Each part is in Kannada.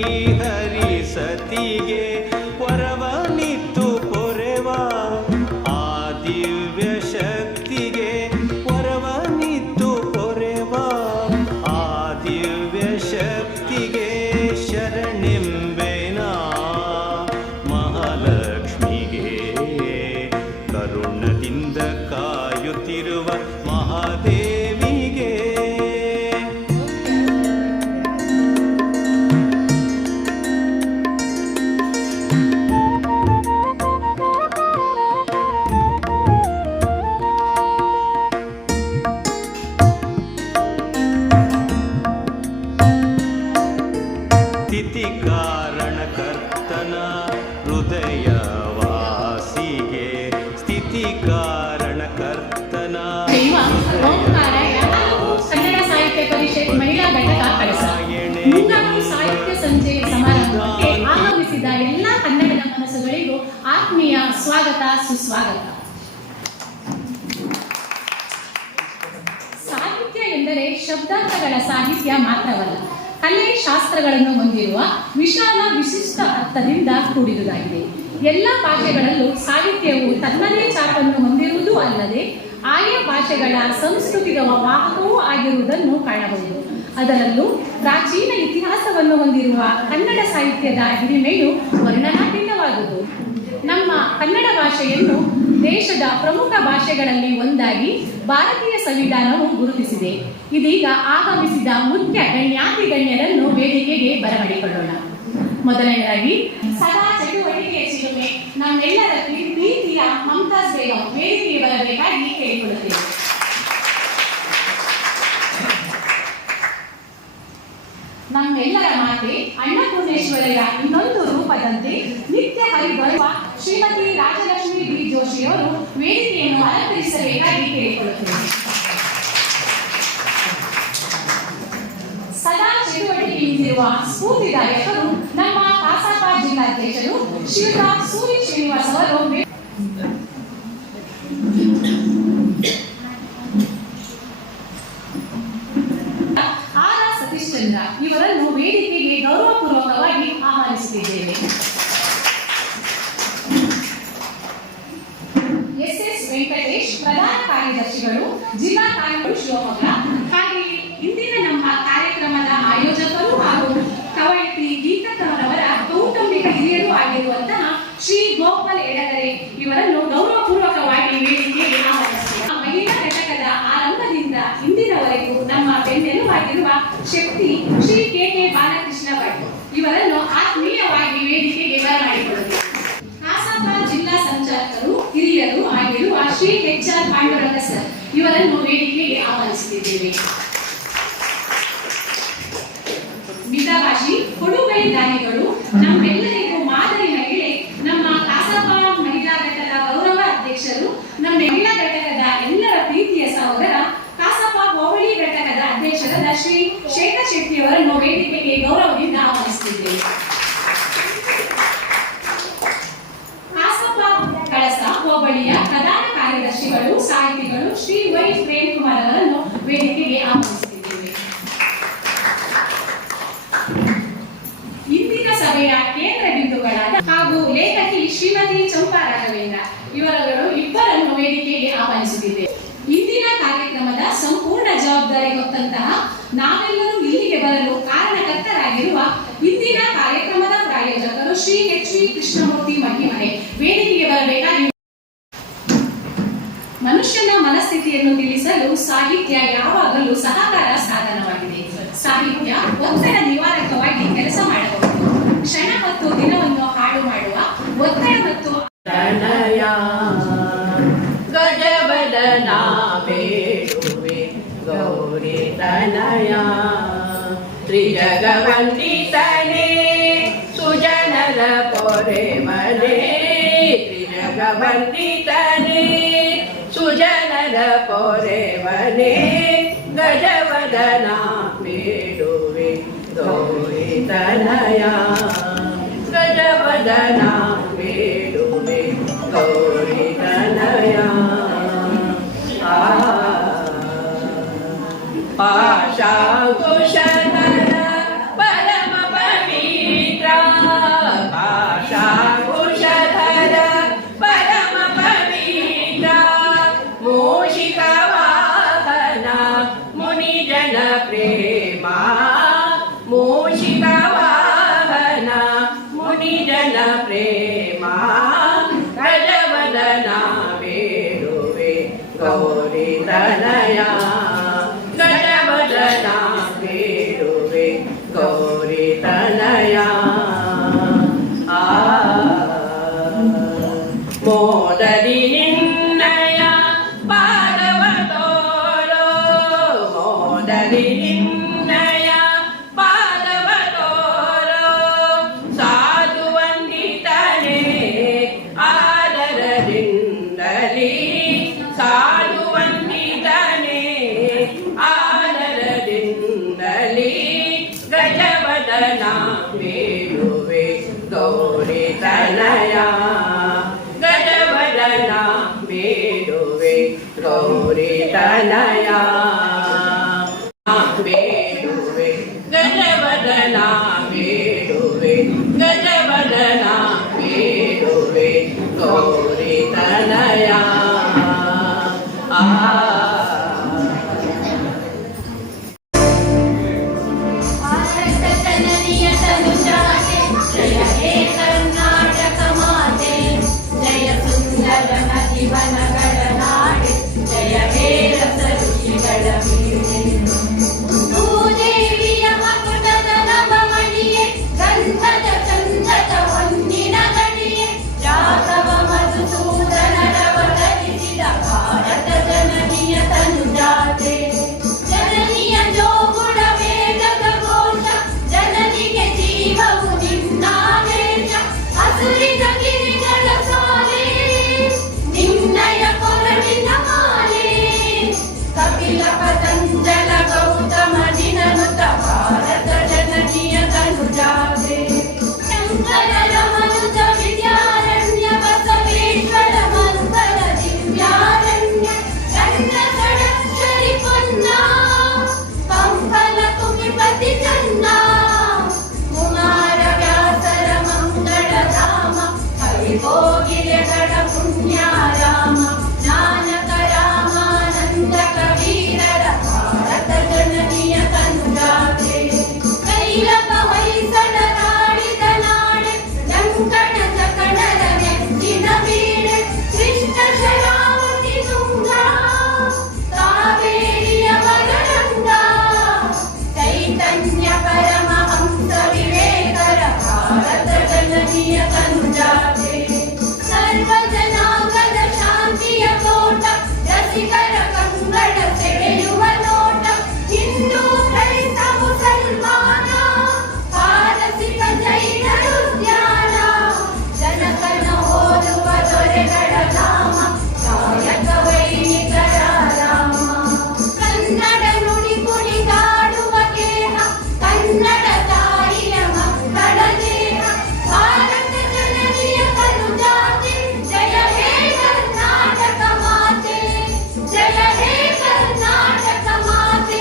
ಶ್ರೀಹರಿಸತಿಗೆ ವರವನಿತ್ತು ಪೊರೆವ ಆ ದಿವ್ಯ ಶಕ್ತಿಗೆ ವರವನಿತ್ತು ಪೊರೆವ ಆ ದಿವ್ಯ ಶಕ್ತಿಗೆ ಶರಣೆಂಬೆನ ಮಹಾಲಕ್ಷ್ಮಿಗೆ ಕರುಣದಿಂದ ಕಾಯುತ್ತಿರುವ ಮಹಾದೇವಿಗೆ ಸ್ಥಿತಿ ಕಾರಣಕರ್ತನ ಹೃದಯವಾಸಿಗೆ ಸ್ಥಿತಿ ಕಾರಣಕರ್ತನ ಕನ್ನಡ ಸಾಹಿತ್ಯ ಪರಿಷತ್ ಮಹಿಳಾ ಘಟಕ ಕಳಸ ಮುಂಗಾರು ಸಾಹಿತ್ಯ ಸಂಜೆ ಸಮಾರಂಭಕ್ಕೆ ಆಗಮಿಸಿದ ಎಲ್ಲ ಕನ್ನಡದ ಮನಸ್ಸುಗಳಿಗೂ ಆತ್ಮೀಯ ಸ್ವಾಗತ ಸುಸ್ವಾಗತ. ಸಾಹಿತ್ಯ ಎಂದರೆ ಶಬ್ದಾರ್ಥಗಳ ಸಾಹಿತ್ಯ ಮಾತ್ರವಲ್ಲ, ಕಲೆ ಶಾಸ್ತ್ರಗಳನ್ನು ಹೊಂದಿರುವ ವಿಶಾಲ ವಿಶಿಷ್ಟ ಅರ್ಥದಿಂದ ಕೂಡಿರುವುದಾಗಿದೆ. ಎಲ್ಲ ಭಾಷೆಗಳಲ್ಲೂ ಸಾಹಿತ್ಯವು ತನ್ನದೇ ಛಾಪನ್ನು ಹೊಂದಿರುವುದೂ ಅಲ್ಲದೆ ಆಯಾ ಭಾಷೆಗಳ ಸಂಸ್ಕೃತಿಯ ವಾಹಕವೂ ಆಗಿರುವುದನ್ನು ಕಾಣಬಹುದು. ಅದರಲ್ಲೂ ಪ್ರಾಚೀನ ಇತಿಹಾಸವನ್ನು ಹೊಂದಿರುವ ಕನ್ನಡ ಸಾಹಿತ್ಯದ ಹಿರಿಮೆಯು ವರ್ಣನಾತೀತವಾದುದು. ನಮ್ಮ ಕನ್ನಡ ಭಾಷೆಯನ್ನು ದೇಶದ ಪ್ರಮುಖ ಭಾಷೆಗಳಲ್ಲಿ ಒಂದಾಗಿ ಭಾರತೀಯ ಸಂವಿಧಾನವು ಗುರುತಿಸಿದೆ. ಇದೀಗ ಆಗಮಿಸಿದ ಮುಖ್ಯ ಗಣ್ಯಾತಿಗಣ್ಯರನ್ನು ವೇದಿಕೆಗೆ ಬರಮಾಡಿಕೊಳ್ಳೋಣ. ಮೊದಲನೇದಾಗಿ ಸದಾ ಚಟುವಟಿಕೆಯ ಚಿಲುಮೆ ನಮ್ಮೆಲ್ಲರ ಪ್ರೀತಿಯ ಮಮತಾಜ್ ಬೇಗಂ ವೇದಿಕೆಗೆ ಬರಬೇಕಾಗಿ ಕೇಳಿಕೊಳ್ಳುತ್ತೇವೆ. ನಮ್ಮೆಲ್ಲರ ಮಾತೆ ಅನ್ನಪೂರ್ಣೇಶ್ವರಿಯ ಇನ್ನೊಂದು ರೂಪದಂತೆ ನಿತ್ಯ ಹರಿಬರುವ ಶ್ರೀಮತಿ ರಾಜಲಕ್ಷ್ಮಿ ಬಿ ಜೋಶಿಯವರು ವೇದಿಕೆಯನ್ನು ಅಲಂಕರಿಸಬೇಕಾಗಿ ಕೇಳಿಕೊಳ್ಳುತ್ತೇವೆ. ಸದಾ ಚಟುವಟಿಕೆಯಿಂದಿರುವ ಸ್ಫೂರ್ತಿದಾಯಕರು ನಮ್ಮ ಕಸಾಪ ಜಿಲ್ಲಾಧ್ಯಕ್ಷರು ಶ್ರೀಯುತ ಸೂರ್ಯ ಶ್ರೀನಿವಾಸ್ ಅವರು ಇವರನ್ನು ವೇದಿಕೆಗೆ ಗೌರವಪೂರ್ವಕವಾಗಿ ಆಹ್ವಾನಿಸುತ್ತಿದ್ದೇವೆ. ಎಸ್ ವೆಂಕಟೇಶ್ ಪ್ರಧಾನ ಕಾರ್ಯದರ್ಶಿಗಳು, ಜಿಲ್ಲಾ ಕಾರ್ಯಗಳು ಶಿವಮೊಗ್ಗ. ಹಾಗೆ ಇಂದಿನ ನಮ್ಮ ಕಾರ್ಯಕ್ರಮದ ಆಯೋಜಕರು ಹಾಗೂ ಕವಯತ್ರಿ ಗೀತಕ್ಕನವರ ಕೌಟುಂಬಿಕ ಹಿರಿಯರು ಆಗಿರುವಂತಹ ಶ್ರೀ ಗೋಪಾಲ್ ಎಡಗರೆ ಇವರನ್ನು ಗೌರವಪೂರ್ವಕವಾಗಿ ವೇದಿಕೆಗೆ ಆಹ್ವಾನಿಸುತ್ತೇವೆ. ಮಹಿಳಾ ಘಟಕದ ಆರಂಭದಿಂದ ಇಂದಿನವರೆಗೂ ನಮ್ಮ ಬೆನ್ನೆಲುಬಾಗಿರುವ ಶಕ್ತಿ ಶ್ರೀ ಕೆ ಬಾಲಕೃಷ್ಣ ಭಟ್ ಇವರನ್ನು ಆತ್ಮೀಯವಾಗಿ ವೇದಿಕೆಗೆ ಬರಮಾಡಿಕೊಳ್ಳುತ್ತೇವೆ. ಕಸಾಪ ಜಿಲ್ಲಾ ಸಂಚಾಲಕರು ಹಿರಿಯರು ಆಗಿರುವ ಶ್ರೀ HR ಪಾಂಡುರಂಗ ಸರ್ ಇವರನ್ನು ವೇದಿಕೆಗೆ ಆಹ್ವಾನಿಸುತ್ತಿದ್ದೇವೆ. ಮಿತಭಾಷಿ ಕೊಡುಗೈ ದಾನಿಗಳು ನಮ್ಮೆಲ್ಲರಿಗೂ ಮಾದರಿ ಮಹಿಳೆ, ನಮ್ಮ ಕಸಾಪ ಮಹಿಳಾ ಘಟಕದ ಗೌರವ ಅಧ್ಯಕ್ಷರು, ನಮ್ಮ ಮಹಿಳಾ ಘಟಕದ ಎಲ್ಲರ ಪ್ರೀತಿಯ ಸಹೋದರ ಕಸಾಪ ಹೋಬಳಿ ಘಟಕದ ಅಧ್ಯಕ್ಷರಾದ ಶ್ರೀ ಶೇಖರ್ ಶೆಟ್ಟಿ ಅವರನ್ನು ವೇದಿಕೆಗೆ ಗೌರವದಿಂದ ಆಹ್ವಾನಿಸುತ್ತಿದ್ದೇವೆ. ಕಸಾಪ ಕಳಸ ಹೋಬಳಿಯ ಪ್ರಧಾನ ಕಾರ್ಯದರ್ಶಿಗಳು ಸಾಹಿತಿಗಳು ಶ್ರೀ ವೈ ಪ್ರೇಮ್ ಕುಮಾರ್ ಅವರನ್ನು ವೇದಿಕೆಗೆ ಆಹ್ವಾನಿಸುತ್ತಿದ್ದೇವೆ. ಇಂದಿನ ಸಭೆಯ ಕೇಂದ್ರ ಬಿಂದುಗಳಾದ ಹಾಗೂ ಲೇಖಕಿ ಶ್ರೀಮತಿ ಚಂಪಾ ರಾಘವೇಂದ್ರ ಇಬ್ಬರನ್ನು ವೇದಿಕೆಗೆ ಆಹ್ವಾನಿಸುತ್ತಿದ್ದೇವೆ. ಇಂದಿನ ಕಾರ್ಯಕ್ರಮದ ಸಂಪೂರ್ಣ ಜವಾಬ್ದಾರಿ ಹೊತ್ತಂತಹ ನಾವೆಲ್ಲರೂ ಇಲ್ಲಿಗೆ ಬರಲು ಕಾರಣಕರ್ತರಾಗಿರುವ ಇಂದಿನ ಕಾರ್ಯಕ್ರಮದ ಪ್ರಾಯೋಜಕರು ಶ್ರೀ HV ಕೃಷ್ಣಮೂರ್ತಿ ಮಹಿಮನೆ ವೇದಿಕೆಗೆ ಬರಬೇಕಾಗಿ. ಮನುಷ್ಯನ ಮನಸ್ಥಿತಿಯನ್ನು ತಿಳಿಸಲು ಸಾಹಿತ್ಯ ಯಾವಾಗಲೂ ಸಹಕಾರ ಸಾಧನವಾಗಿದೆ. ಸಾಹಿತ್ಯ ಒತ್ತಡ ನಿವಾರಕವಾಗಿ ಕೆಲಸ ಮಾಡಬಹುದು. ಕ್ಷಣ ಮತ್ತು ದಿನವನ್ನು ಹಾಳು ಮಾಡುವ ಒತ್ತಡ ಮತ್ತು ಗಜವದನ ಬೇಡುವೆ ಗೌರಿ ತನಯ ತ್ರಿಜಗವಂದಿತನೇ ಸುಜನರ ಪೊರೆವನೇ ತ್ರಿಜಗವಂದಿತನೇ ಸುಜನರ ಪೊರೆವನೇ ಗಜವದನ ಬೇಡುವೆ ಗೌರಿ ತನಯ ಗಜವದನ ಬೇಡುವೆ ಗೌರಿ ತನಯ ಪಾಶಾಂಕುಶಧರ ಪರಮ ಪವಿತ್ರ ಬೇಡುವೆ ಗೌರಿ ತನಯ ಗಜವದನ ಬೇಡುವೆ ಗೌರಿ ತನಯ ಬೇಡುವೆ ಗಜವದನ ಬೇಡುವೆ ಗಜವದನ ಬೇಡುವೆ ಗೌರಿ ತನಯ ಜಯ ಹೇ ಕರ್ನಾಟಕ ಮಾತೆ, ಜಯ ಸುಂದರ ನದಿವನಗಳ ನಾಡೆ, ಜಯ ಹೇ ರಸ ಋಷಿಗಳ ವೀಣೆ. ಭೂದೇವಿಯ ಮಕುಟದ ನವಮಣಿಯೇ, ಗಂಧದ ಚಂದದ ಹೊನ್ನಿನ ಗಡಿಯೇ, ಜಾತವ ಮಧುಸೂದನರವತರಿಸಿದ ಭಾರತ ಜನನಿಯ ತನುಜಾತೆ. ಜನನಿಯ ಜೋಗುಳ ವೇಗದ ಘೋಷ, ಜನನಿಗೆ ಜೀವವು ನಿನ್ನಾವೇಶ. ಹಸುರಿದ ಗಿರಿಗಳ ಸಾಲೆ, ನಿನ್ನಯ ಕೊರಳಿನ ಮಾಲೆ. ಕಪಿಲ ಪತಂಜಲ ಗೌತಮ ದಿನನುತ ಭಾರತ ಜನನಿಯ ತನುಜಾತೆ. ಶಂಕರರ ಮನುಜ ವಿದ್ಯಾರಣ್ಯ, ಬಸವೇಶ್ವರ ಮಂಗಲ ದಿವ್ಯಾರಣ್ಯ. ಚಂದ್ರ ಷಡಕ್ಷರಿ ಪೊನ್ನ, ಪಂಪಲ ಕುಮಿಪತಿ ಚನ್ನ. ಕುಮಾರ ವ್ಯಾಸರ ಮಂಗಳ ಧಾಮ, ಕವಿಕೋಗಿಲೆಗಳ ಪುಣ್ಯಾರಾಮ. ನಾನಕ ರಾಮಾನಂದ ಕವೀರರ ಭಾರತ ಜನನಿಯ ತನುಜಾತೆ. ಕೈಲಕ ಹೊಯ್ಸಳರಾಡಿದ ನಾಡೆ, ಲಂಕಣ ಚಕಣರ ನೆಚ್ಚಿನ ಬೀಡೆ. ಕೃಷ್ಣ ಶರಾವತಿ ತುಂಗ, ಕಾವೇರಿಯ ವರರಂಗ. ಚೈತನ್ಯ ಪರಮಹಂಸ ವಿವೇಕರ ಭಾರತ ಜನನಿಯ ತನುಜಾತೆ. ಸರ್ವ ಜನಾಂಗದ ಶಾಂತಿಯ ತೋಟ, ರಸಿಕರ ಕಂಗಡ ಸೆಳೆಯುವ ನೋಟ. ಹಿಂದೂ ಕ್ರೈಸ್ತ ಮುಸಲ್ಮಾನ, ಪಾರಸಿಕ ಜೈನರ ಉದ್ಯಾನ. ಜನಕನ ಹೋಲುವ ದೊರೆಗಳ ಧಾಮ, ಕಾಯಕ ವೈಣಿಕರ ರಾಮ. ಕನ್ನಡ ನುಡಿ ಕುಣಿದಾಡುವ ಕೇಹ, ಕನ್ನಡ ತಾಯಿಯ ಮಕ್ಕಳ ದೇಹ. ಭಾರತ ಜನನಿಯ ತನುಜಾತೆ, ಜಯ ಹೇ ಕರ್ನಾಟಕ ಮಾತೆ, ಜಯ ಹೇ ಕರ್ನಾಟಕ ಮಾತೆ,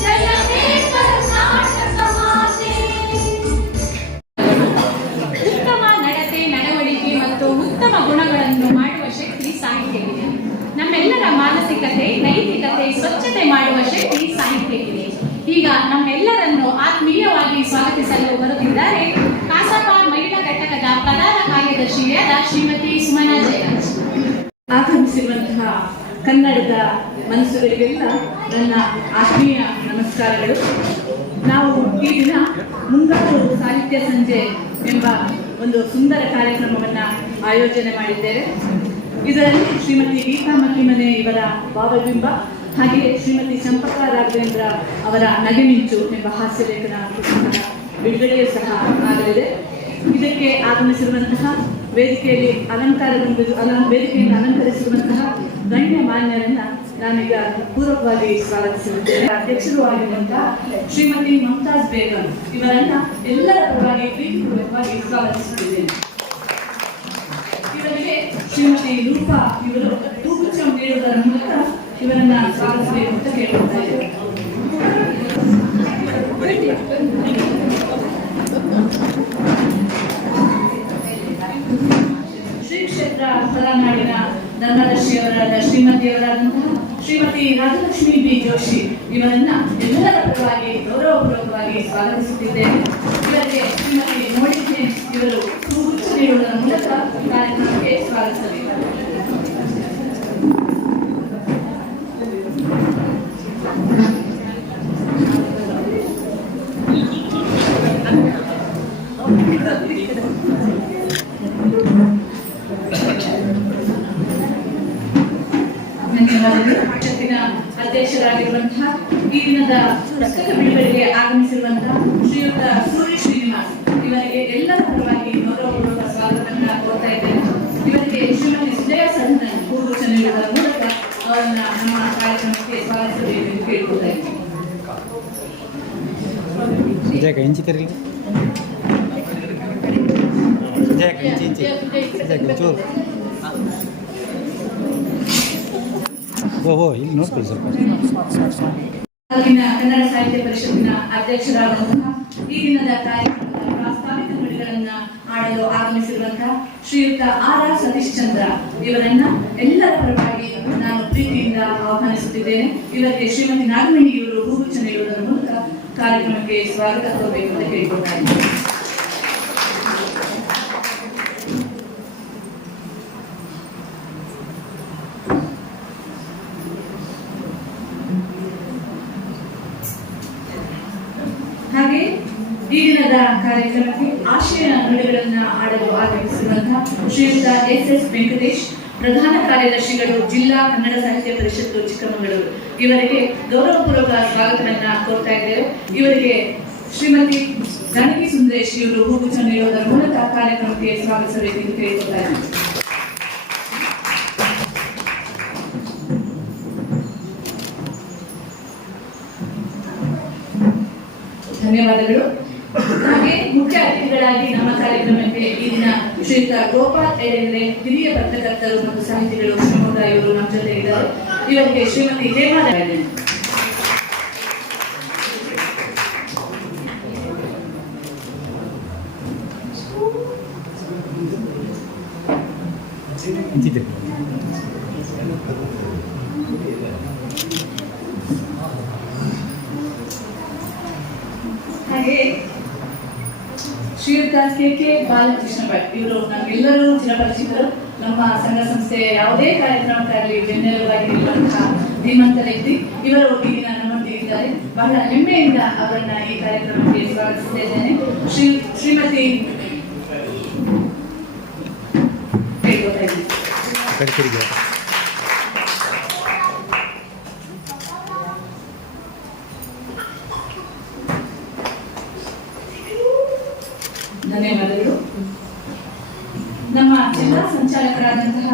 ಜಯ ಹೇ ಕರ್ನಾಟಕ ಮಾತೆ. ಉತ್ತಮ ನಡತೆ, ನಡವಳಿಕೆ ಮತ್ತು ಉತ್ತಮ ಗುಣಗಳನ್ನು ಮಾಡುವ ಶಕ್ತಿ ಸಾಹಿತ್ಯಕ್ಕಿದೆ. ನಮ್ಮೆಲ್ಲರ ಮಾನಸಿಕತೆ, ನೈತಿಕತೆ, ಸ್ವಚ್ಛತೆ ಮಾಡುವ ಶಕ್ತಿ ಸಾಹಿತ್ಯಕ್ಕಿದೆ. ಈಗ ನಮ್ಮೆಲ್ಲರನ್ನು ಆತ್ಮೀಯವಾಗಿ ಸ್ವಾಗತಿಸಲು ಬರುತ್ತಿದ್ದಾರೆ ಕಸಾಪ ಮಹಿಳಾ ಘಟಕದ ಪ್ರಧಾನ ಕಾರ್ಯದರ್ಶಿಯಾದ ಶ್ರೀಮತಿ ಸುಮನಾ ಜಯರಾಜ್. ಆಗಮಿಸಿರುವಂತಹ ಕನ್ನಡದ ಮನಸ್ಸುಗಳಿಗೆಲ್ಲ ನನ್ನ ಆತ್ಮೀಯ ನಮಸ್ಕಾರಗಳು. ನಾವು ಈ ದಿನ ಮುಂಗಾರು ಸಾಹಿತ್ಯ ಸಂಜೆ ಎಂಬ ಒಂದು ಸುಂದರ ಕಾರ್ಯಕ್ರಮವನ್ನು ಆಯೋಜನೆ ಮಾಡಿದ್ದೇವೆ. ಇದರಲ್ಲಿ ಶ್ರೀಮತಿ ಗೀತಾ ಮತ್ತಿಮನೆ ಇವರ ಭಾವಬಿಂಬ, ಹಾಗೆಯೇ ಶ್ರೀಮತಿ ಚಂಪಕಾ ರಾಘವೇಂದ್ರ ಅವರ ನಗೆಮಿಂಚು ಎಂಬ ಹಾಸ್ಯ ಲೇಖನ ಪುಸ್ತಕದ ಬಿಡುಗಡೆಯೂ ಸಹ ಆಗಲಿದೆ. ಇದಕ್ಕೆ ಆಗಮಿಸಿರುವಂತಹ ವೇದಿಕೆಯಲ್ಲಿ ವೇದಿಕೆಯನ್ನು ಅಲಂಕರಿಸಿರುವಂತಹ ಗಣ್ಯ ಮಾನ್ಯರನ್ನ ನಾನೀಗ ಪೂರ್ವಕವಾಗಿ ಸ್ವಾಗತಿಸಿರುತ್ತೇನೆ. ಅಧ್ಯಕ್ಷರು ಆಗಿರುವಂತಹ ಶ್ರೀಮತಿ ಮಮತಾಜ್ ಬೇಗಂ ಇವರನ್ನ ಎಲ್ಲರ ಪರವಾಗಿ ಪ್ರೀತಿಪೂರ್ವಕವಾಗಿ ಸ್ವಾಗತಿಸುತ್ತಿದ್ದೇನೆ. ಇವರಿಗೆ ಶ್ರೀಮತಿ ರೂಪಾ ಇವರು ತೂಗುಚ್ಚ ನೀಡುವುದರ ಮೂಲಕ ಇವರನ್ನ ಸ್ವಾಗತಿಸಬೇಕು ಅಂತ ಕೇಳ್ಕೊಳ್ತಾ ಇದ್ದೇವೆ. ಶ್ರೀ ಕ್ಷೇತ್ರ ಹೊರನಾಡಿನ ಧರ್ಮದರ್ಶಿಯವರಾದ ಶ್ರೀಮತಿಯವರಾದಂತಹ ಶ್ರೀಮತಿ ರಾಜಲಕ್ಷ್ಮಿ ಬಿ ಜೋಶಿ ಇವರನ್ನ ಎಲ್ಲರ ಪರವಾಗಿ ಗೌರವಪೂರ್ವಕವಾಗಿ ಸ್ವಾಗತಿಸುತ್ತಿದ್ದೇನೆ. ಇವರಿಗೆ ಶ್ರೀಮತಿ ನೋಡಿದ್ದೆ ಇವರು ಹೂಗುಚ್ಚ ನೀಡುವುದರ ಮೂಲಕ ಕಾರ್ಯಕ್ರಮಕ್ಕೆ ಸ್ವಾಗತಿಸಬೇಕಾಗಿದೆ. ಪರಿಷತ್ತಿನ ಅಧ್ಯಕ್ಷರಾಗಿರುವಂತಹ ಈ ದಿನದ ಪುಸ್ತಕ ಬಿಡುಗಡೆಗೆ ಆಗಮಿಸಿರುವಂತಹ ಶ್ರೀಯುತ ಸೂರ್ಯ ಶ್ರೀನಿವಾಸ್ ಇವರಿಗೆ ಎಲ್ಲರ ಪರವಾಗಿ ಗೌರವಪೂರ್ವಕ ಸ್ವಾಗತವನ್ನ ಕೋರ್ತಾ ಇದ್ದೇನೆ. ಇವರಿಗೆ ಶ್ರೀಮತಿ ಸುಜಯ ಸದನನ್ ಹೂಗುಚ್ಚ ನೀಡುವುದರ ಮೂಲಕ ಅವರನ್ನ ನಮ್ಮ ಕಾರ್ಯಕ್ರಮಕ್ಕೆ ಸ್ವಾಗತಿಸಬೇಕು ಎಂದು ಕೇಳಿಕೊಳ್ತಾ ಇದ್ದೀನಿ. ಇಲ್ಲಿ ನೋಡ್ಕೊಳ್ಳಿ ಸ್ವಲ್ಪ. ತಾಲೂಕಿನ ಕನ್ನಡ ಸಾಹಿತ್ಯ ಪರಿಷತ್ತಿನ ಅಧ್ಯಕ್ಷರಾದಂತಹ ಈ ದಿನದ ಕಾರ್ಯಕ್ರಮದ ಪ್ರಾಸ್ತಾವಿಕ ನುಡಿಗಳನ್ನ ಆಡಲು ಆಗಮಿಸಿರುವಂತಹ ಶ್ರೀಯುತ ಆರ್ ಸತೀಶ್ ಚಂದ್ರ ಇವರನ್ನ ಎಲ್ಲರ ಪರವಾಗಿ ನಾನು ಪ್ರೀತಿಯಿಂದ ಆಹ್ವಾನಿಸುತ್ತಿದ್ದೇನೆ. ಇವರಿಗೆ ಶ್ರೀಮತಿ ನಾಗಮಣಿ ಇವರು ಹೂಗುಚ್ಛ ನೀಡುವುದರ ಮೂಲಕ ಕಾರ್ಯಕ್ರಮಕ್ಕೆ ಸ್ವಾಗತ ಕೋರಬೇಕು ಅಂತ ಕೇಳಿಕೊಳ್ತಾರೆ. ಹಾಗೆ ಈ ದಿನದ ಕಾರ್ಯಕ್ರಮಕ್ಕೆ ಆಶಯ ನುಡಿಗಳನ್ನ ಆಡಲು ಆಗಮಿಸಿರುವಂತಹ ಶ್ರೀಯುತ ಎಸ್ ವೆಂಕಟೇಶ್, ಪ್ರಧಾನ ಕಾರ್ಯದರ್ಶಿಗಳು, ಜಿಲ್ಲಾ ಕನ್ನಡ ಸಾಹಿತ್ಯ ಪರಿಷತ್ತು ಚಿಕ್ಕಮಗಳೂರು, ಇವರಿಗೆ ಗೌರವಪೂರ್ವಕ ಸ್ವಾಗತವನ್ನ ಕೋರ್ತಾ ಇದ್ದೇವೆ. ಇವರಿಗೆ ಶ್ರೀಮತಿ ಜಾನಕಿ ಸುಂದರೇಶ್ ಇವರು ಹೂಗುಚ್ಛ ನೀಡುವುದರ ಮೂಲಕ ಕಾರ್ಯಕ್ರಮಕ್ಕೆ ಸ್ವಾಗತಿಸಬೇಕೆಂದು ಕೇಳಿಕೊಳ್ತಾ ಇದ್ದಾರೆ. ಧನ್ಯವಾದಗಳು. ಹಾಗೆ ಮುಖ್ಯ ಅತಿಥಿಗಳಾಗಿ ನಮ್ಮ ಕಾರ್ಯಕ್ರಮಕ್ಕೆ ಈ ದಿನ ಶ್ರೀಯುತ ಗೋಪಾಲ್ ಎಡೆಗರೆ, ಹಿರಿಯ ಪತ್ರಕರ್ತರು ಮತ್ತು ಸಾಹಿತಿಗಳು, ಶಿವಮೊಗ್ಗ, ಇವರು ನಮ್ಮ ಜೊತೆ ಇದ್ದಾರೆ. ಇವರಿಗೆ ಶ್ರೀಮತಿ ಹೇಮಾ ಹಾಗೆ ಶ್ರೀಯುತ ಕೆ ಬಾಲಕೃಷ್ಣ ಭಟ್, ಇವರು ನಮ್ಮೆಲ್ಲರೂ ಚಿರಪರಿಚಿತರು. ನಮ್ಮ ಸಂಘ ಸಂಸ್ಥೆಯ ಯಾವುದೇ ಕಾರ್ಯಕ್ರಮಕ್ಕಾಗಲಿ ಬೆನ್ನೆಲುಬಾಗಿ ನಿಲ್ಲುವಂತಹ ಧೀಮಂತ ವ್ಯಕ್ತಿ ಇವರು ಈ ದಿನ ನಮ್ಮೊಂದಿಗೆ ಇದ್ದಾರೆ. ಬಹಳ ಹೆಮ್ಮೆಯಿಂದ ಅವರನ್ನ ಈ ಕಾರ್ಯಕ್ರಮಕ್ಕೆ ಸ್ವಾಗತಿಸುತ್ತಿದ್ದೇನೆ. ಶ್ರೀಮತಿ ಧನ್ಯವಾದಗಳು. ನಮ್ಮ ಜಿಲ್ಲಾ ಸಂಚಾಲಕರಾದಂತಹ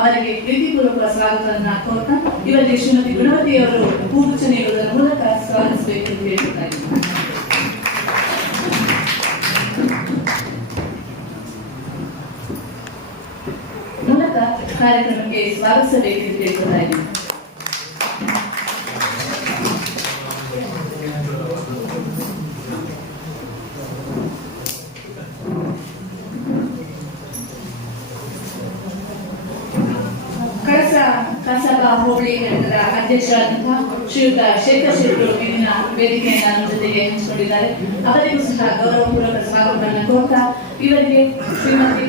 ಅವರಿಗೆ ಪ್ರೀತಿಪೂರ್ವಕ ಸ್ವಾಗತವನ್ನ ಕೋರ್ತಾ ಇವರಿಗೆ ಶ್ರೀಮತಿ ಗುಣವತಿಯವರು ಹೂಗುಚ್ಛ ನೀಡುವುದರ ಮೂಲಕ ಸ್ವಾಗತಿಸಬೇಕು ಎಂದು ಹೇಳುತ್ತಾರೆ. ಮೂಲಕ ಕಾರ್ಯಕ್ರಮಕ್ಕೆ ಸ್ವಾಗತಿಸಬೇಕು ಎಂದು ಕೇಳ್ಕೊಳ್ತಾ ಇದ್ದೀನಿ. ಕಸಬಾ ಹೋಬಳಿ ಅಧ್ಯಕ್ಷರಾದಂತಹ ಶ್ರೀಯುತ ಶೇಖರ್ ಶೆಟ್ಟರು ಇಲ್ಲಿನ ವೇದಿಕೆಯನ್ನು ನಮ್ಮ ಜೊತೆಗೆ ಹಂಚಿಕೊಂಡಿದ್ದಾರೆ. ಅವರಿಗೂ ಸಹ ಗೌರವಪೂರ್ವಕ ಸ್ವಾಗತವನ್ನು ಕೋರ್ತಾ ಇವರಿಗೆ ಶ್ರೀಮತಿ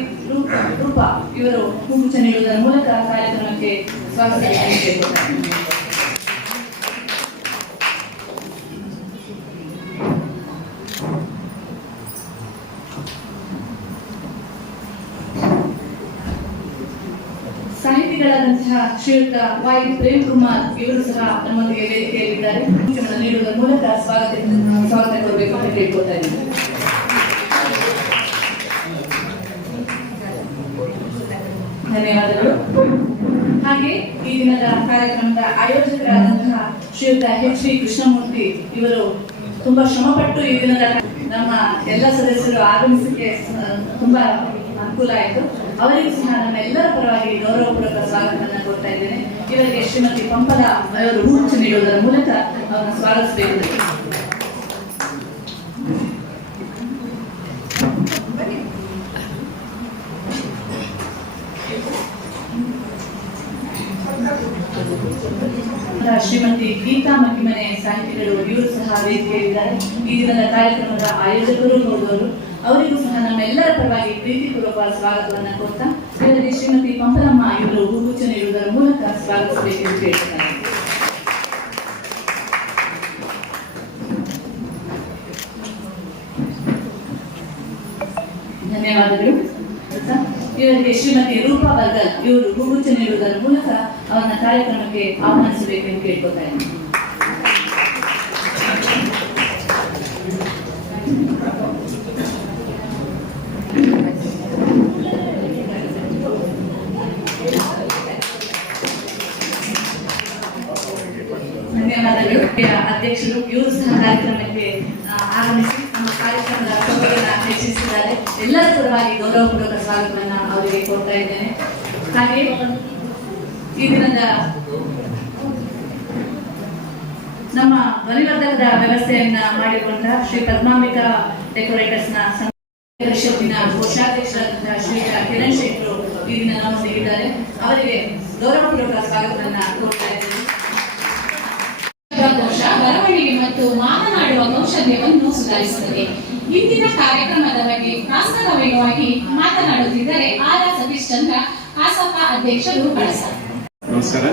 ರೂಪಾ ಇವರು ಹೂಗುಚ್ಛ ನೀಡುವುದರ ಮೂಲಕ ಕಾರ್ಯಕ್ರಮಕ್ಕೆ ಸ್ವಾಗತವನ್ನು ಕೇಳಿಕೊಳ್ತಾರೆ. ಸಾಹಿತಿಗಳಾದಂತಹ ಶ್ರೀಯುತ ವೈ ಪ್ರೇಮ್ ಕುಮಾರ್ ಇವರು ಸಹ ನಮ್ಮೊಂದಿಗೆ ವೇದಿಕೆಯಲ್ಲಿದ್ದಾರೆ. ನೀಡುವುದರ ಮೂಲಕ ಸ್ವಾಗತ ಕೊಡಬೇಕು ಅಂತ ಕೇಳ್ಕೊಳ್ತಾ ಇದ್ದೀನಿ. ಧನ್ಯವಾದಗಳು. ಹಾಗೆ ಈ ದಿನದ ಕಾರ್ಯಕ್ರಮದ ಆಯೋಜಕರಾದಂತಹ ಶ್ರೀಯುತ ಎಚ್ ವಿ ಕೃಷ್ಣಮೂರ್ತಿ ಇವರು ತುಂಬಾ ಶ್ರಮಪಟ್ಟು ಈ ದಿನದ ನಮ್ಮ ಎಲ್ಲ ಸದಸ್ಯರು ಆಗಮಿಸಕ್ಕೆ ತುಂಬಾ ಅನುಕೂಲ ಆಯಿತು. ಅವರಿಗೂ ಸಹ ನಮ್ಮ ಎಲ್ಲರ ಪರವಾಗಿ ಗೌರವಪೂರ್ವಕ ಸ್ವಾಗತವನ್ನು ಕೊಡ್ತಾ ಇದ್ದೇನೆ. ಇವರಿಗೆ ಶ್ರೀಮತಿ ಪಂಪಲ ಅವರು ಹೂಗುಚ್ಛ ನೀಡುವುದರ ಮೂಲಕ ಅವರನ್ನು ಸ್ವಾಗತಿಸಬೇಕು. ಶ್ರೀಮತಿ ಗೀತಾ ಮಹಿಮನೆ ಸಾಹಿತಿಗಳು ಇವರು ಸಹ ವೇದಿಕೆಯಲ್ಲಿದ್ದಾರೆ. ಈ ದಿನದ ಕಾರ್ಯಕ್ರಮದ ಆಯೋಜಕರು ನೋಡುವವರು ಅವರಿಗೂ ಸಹ ನಮ್ಮೆಲ್ಲರ ಪರವಾಗಿ ಪ್ರೀತಿಪೂರ್ವಕ ಸ್ವಾಗತವನ್ನು ಕೊಡ್ತಾ ಇವರಿಗೆ ಶ್ರೀಮತಿ ಪಂಪಲಮ್ಮ ಇವರು ಹೂಗುಚ್ಛ ನೀಡುವುದರ ಮೂಲಕ ಸ್ವಾಗತಿಸಬೇಕೆಂದು ಕೇಳ್ತಾರೆ. ಧನ್ಯವಾದಗಳು. ಇವರಿಗೆ ಶ್ರೀಮತಿ ರೂಪಾ ವರ್ಗಲ್ ಇವರು ಹೂಗುಚ್ಛ ನೀಡುವುದರ ಮೂಲಕ ಅವರನ್ನ ಕಾರ್ಯಕ್ರಮಕ್ಕೆ ಆಹ್ವಾನಿಸಬೇಕೆಂದು ಕೇಳ್ಕೊತಾ ಇದ್ದೀನಿ. ಧನ್ಯವಾದಗಳು. ಅಧ್ಯಕ್ಷರು ಇವರು ಸಹ ಕಾರ್ಯಕ್ರಮಕ್ಕೆ ಆಗಮಿಸಿ ನಮ್ಮ ಎಲ್ಲರ ಪರವಾಗಿ ಗೌರವಪೂರ್ವಕ ಸ್ವಾಗತವನ್ನ ಅವರಿಗೆ ಕೊಡ್ತಾ ಇದ್ದೇನೆ. ಹಾಗೆ ಈ ದಿನದ ನಮ್ಮ ಧ್ವನಿವರ್ಧಕದ ವ್ಯವಸ್ಥೆಯನ್ನ ಮಾಡಿಕೊಂಡ ಶ್ರೀ ಪದ್ಮಾಂಬಿಕಾ ಡೆಕೋರೇಟರ್ಸ್ನ ಪರಿಷತ್ತಿನ ಕೋಶಾಧ್ಯಕ್ಷರಾದಂತಹ ಶ್ರೀ ಕಿರಣ್ ಶೆಟ್ಟರು ಈ ದಿನ ನಮ್ಮೊಂದಿಗಿದ್ದಾರೆ. ಅವರಿಗೆ ಗೌರವಪೂರ್ವಕ ಸ್ವಾಗತವನ್ನ ಕೋರ್ತಾ ಇದ್ದೇನೆ. ಕೋಶ ಬರವಣಿಗೆ ಮತ್ತು ಮಾತನಾಡುವ ಕೌಶಲ್ಯವನ್ನು ಸುಧಾರಿಸುತ್ತದೆ. ಇಂದಿನ ಕಾರ್ಯಕ್ರಮದ ಬಗ್ಗೆ ಪ್ರಾಸ್ತಾವಿಕವಾಗಿ ಮಾತನಾಡುತ್ತಿದ್ದರೆ ಆರ್ ಸತೀಶ್ ಚಂದ್ರ, ಹಾಸಪ ಅಧ್ಯಕ್ಷರು, ಬಳಸ. ನಮಸ್ಕಾರ.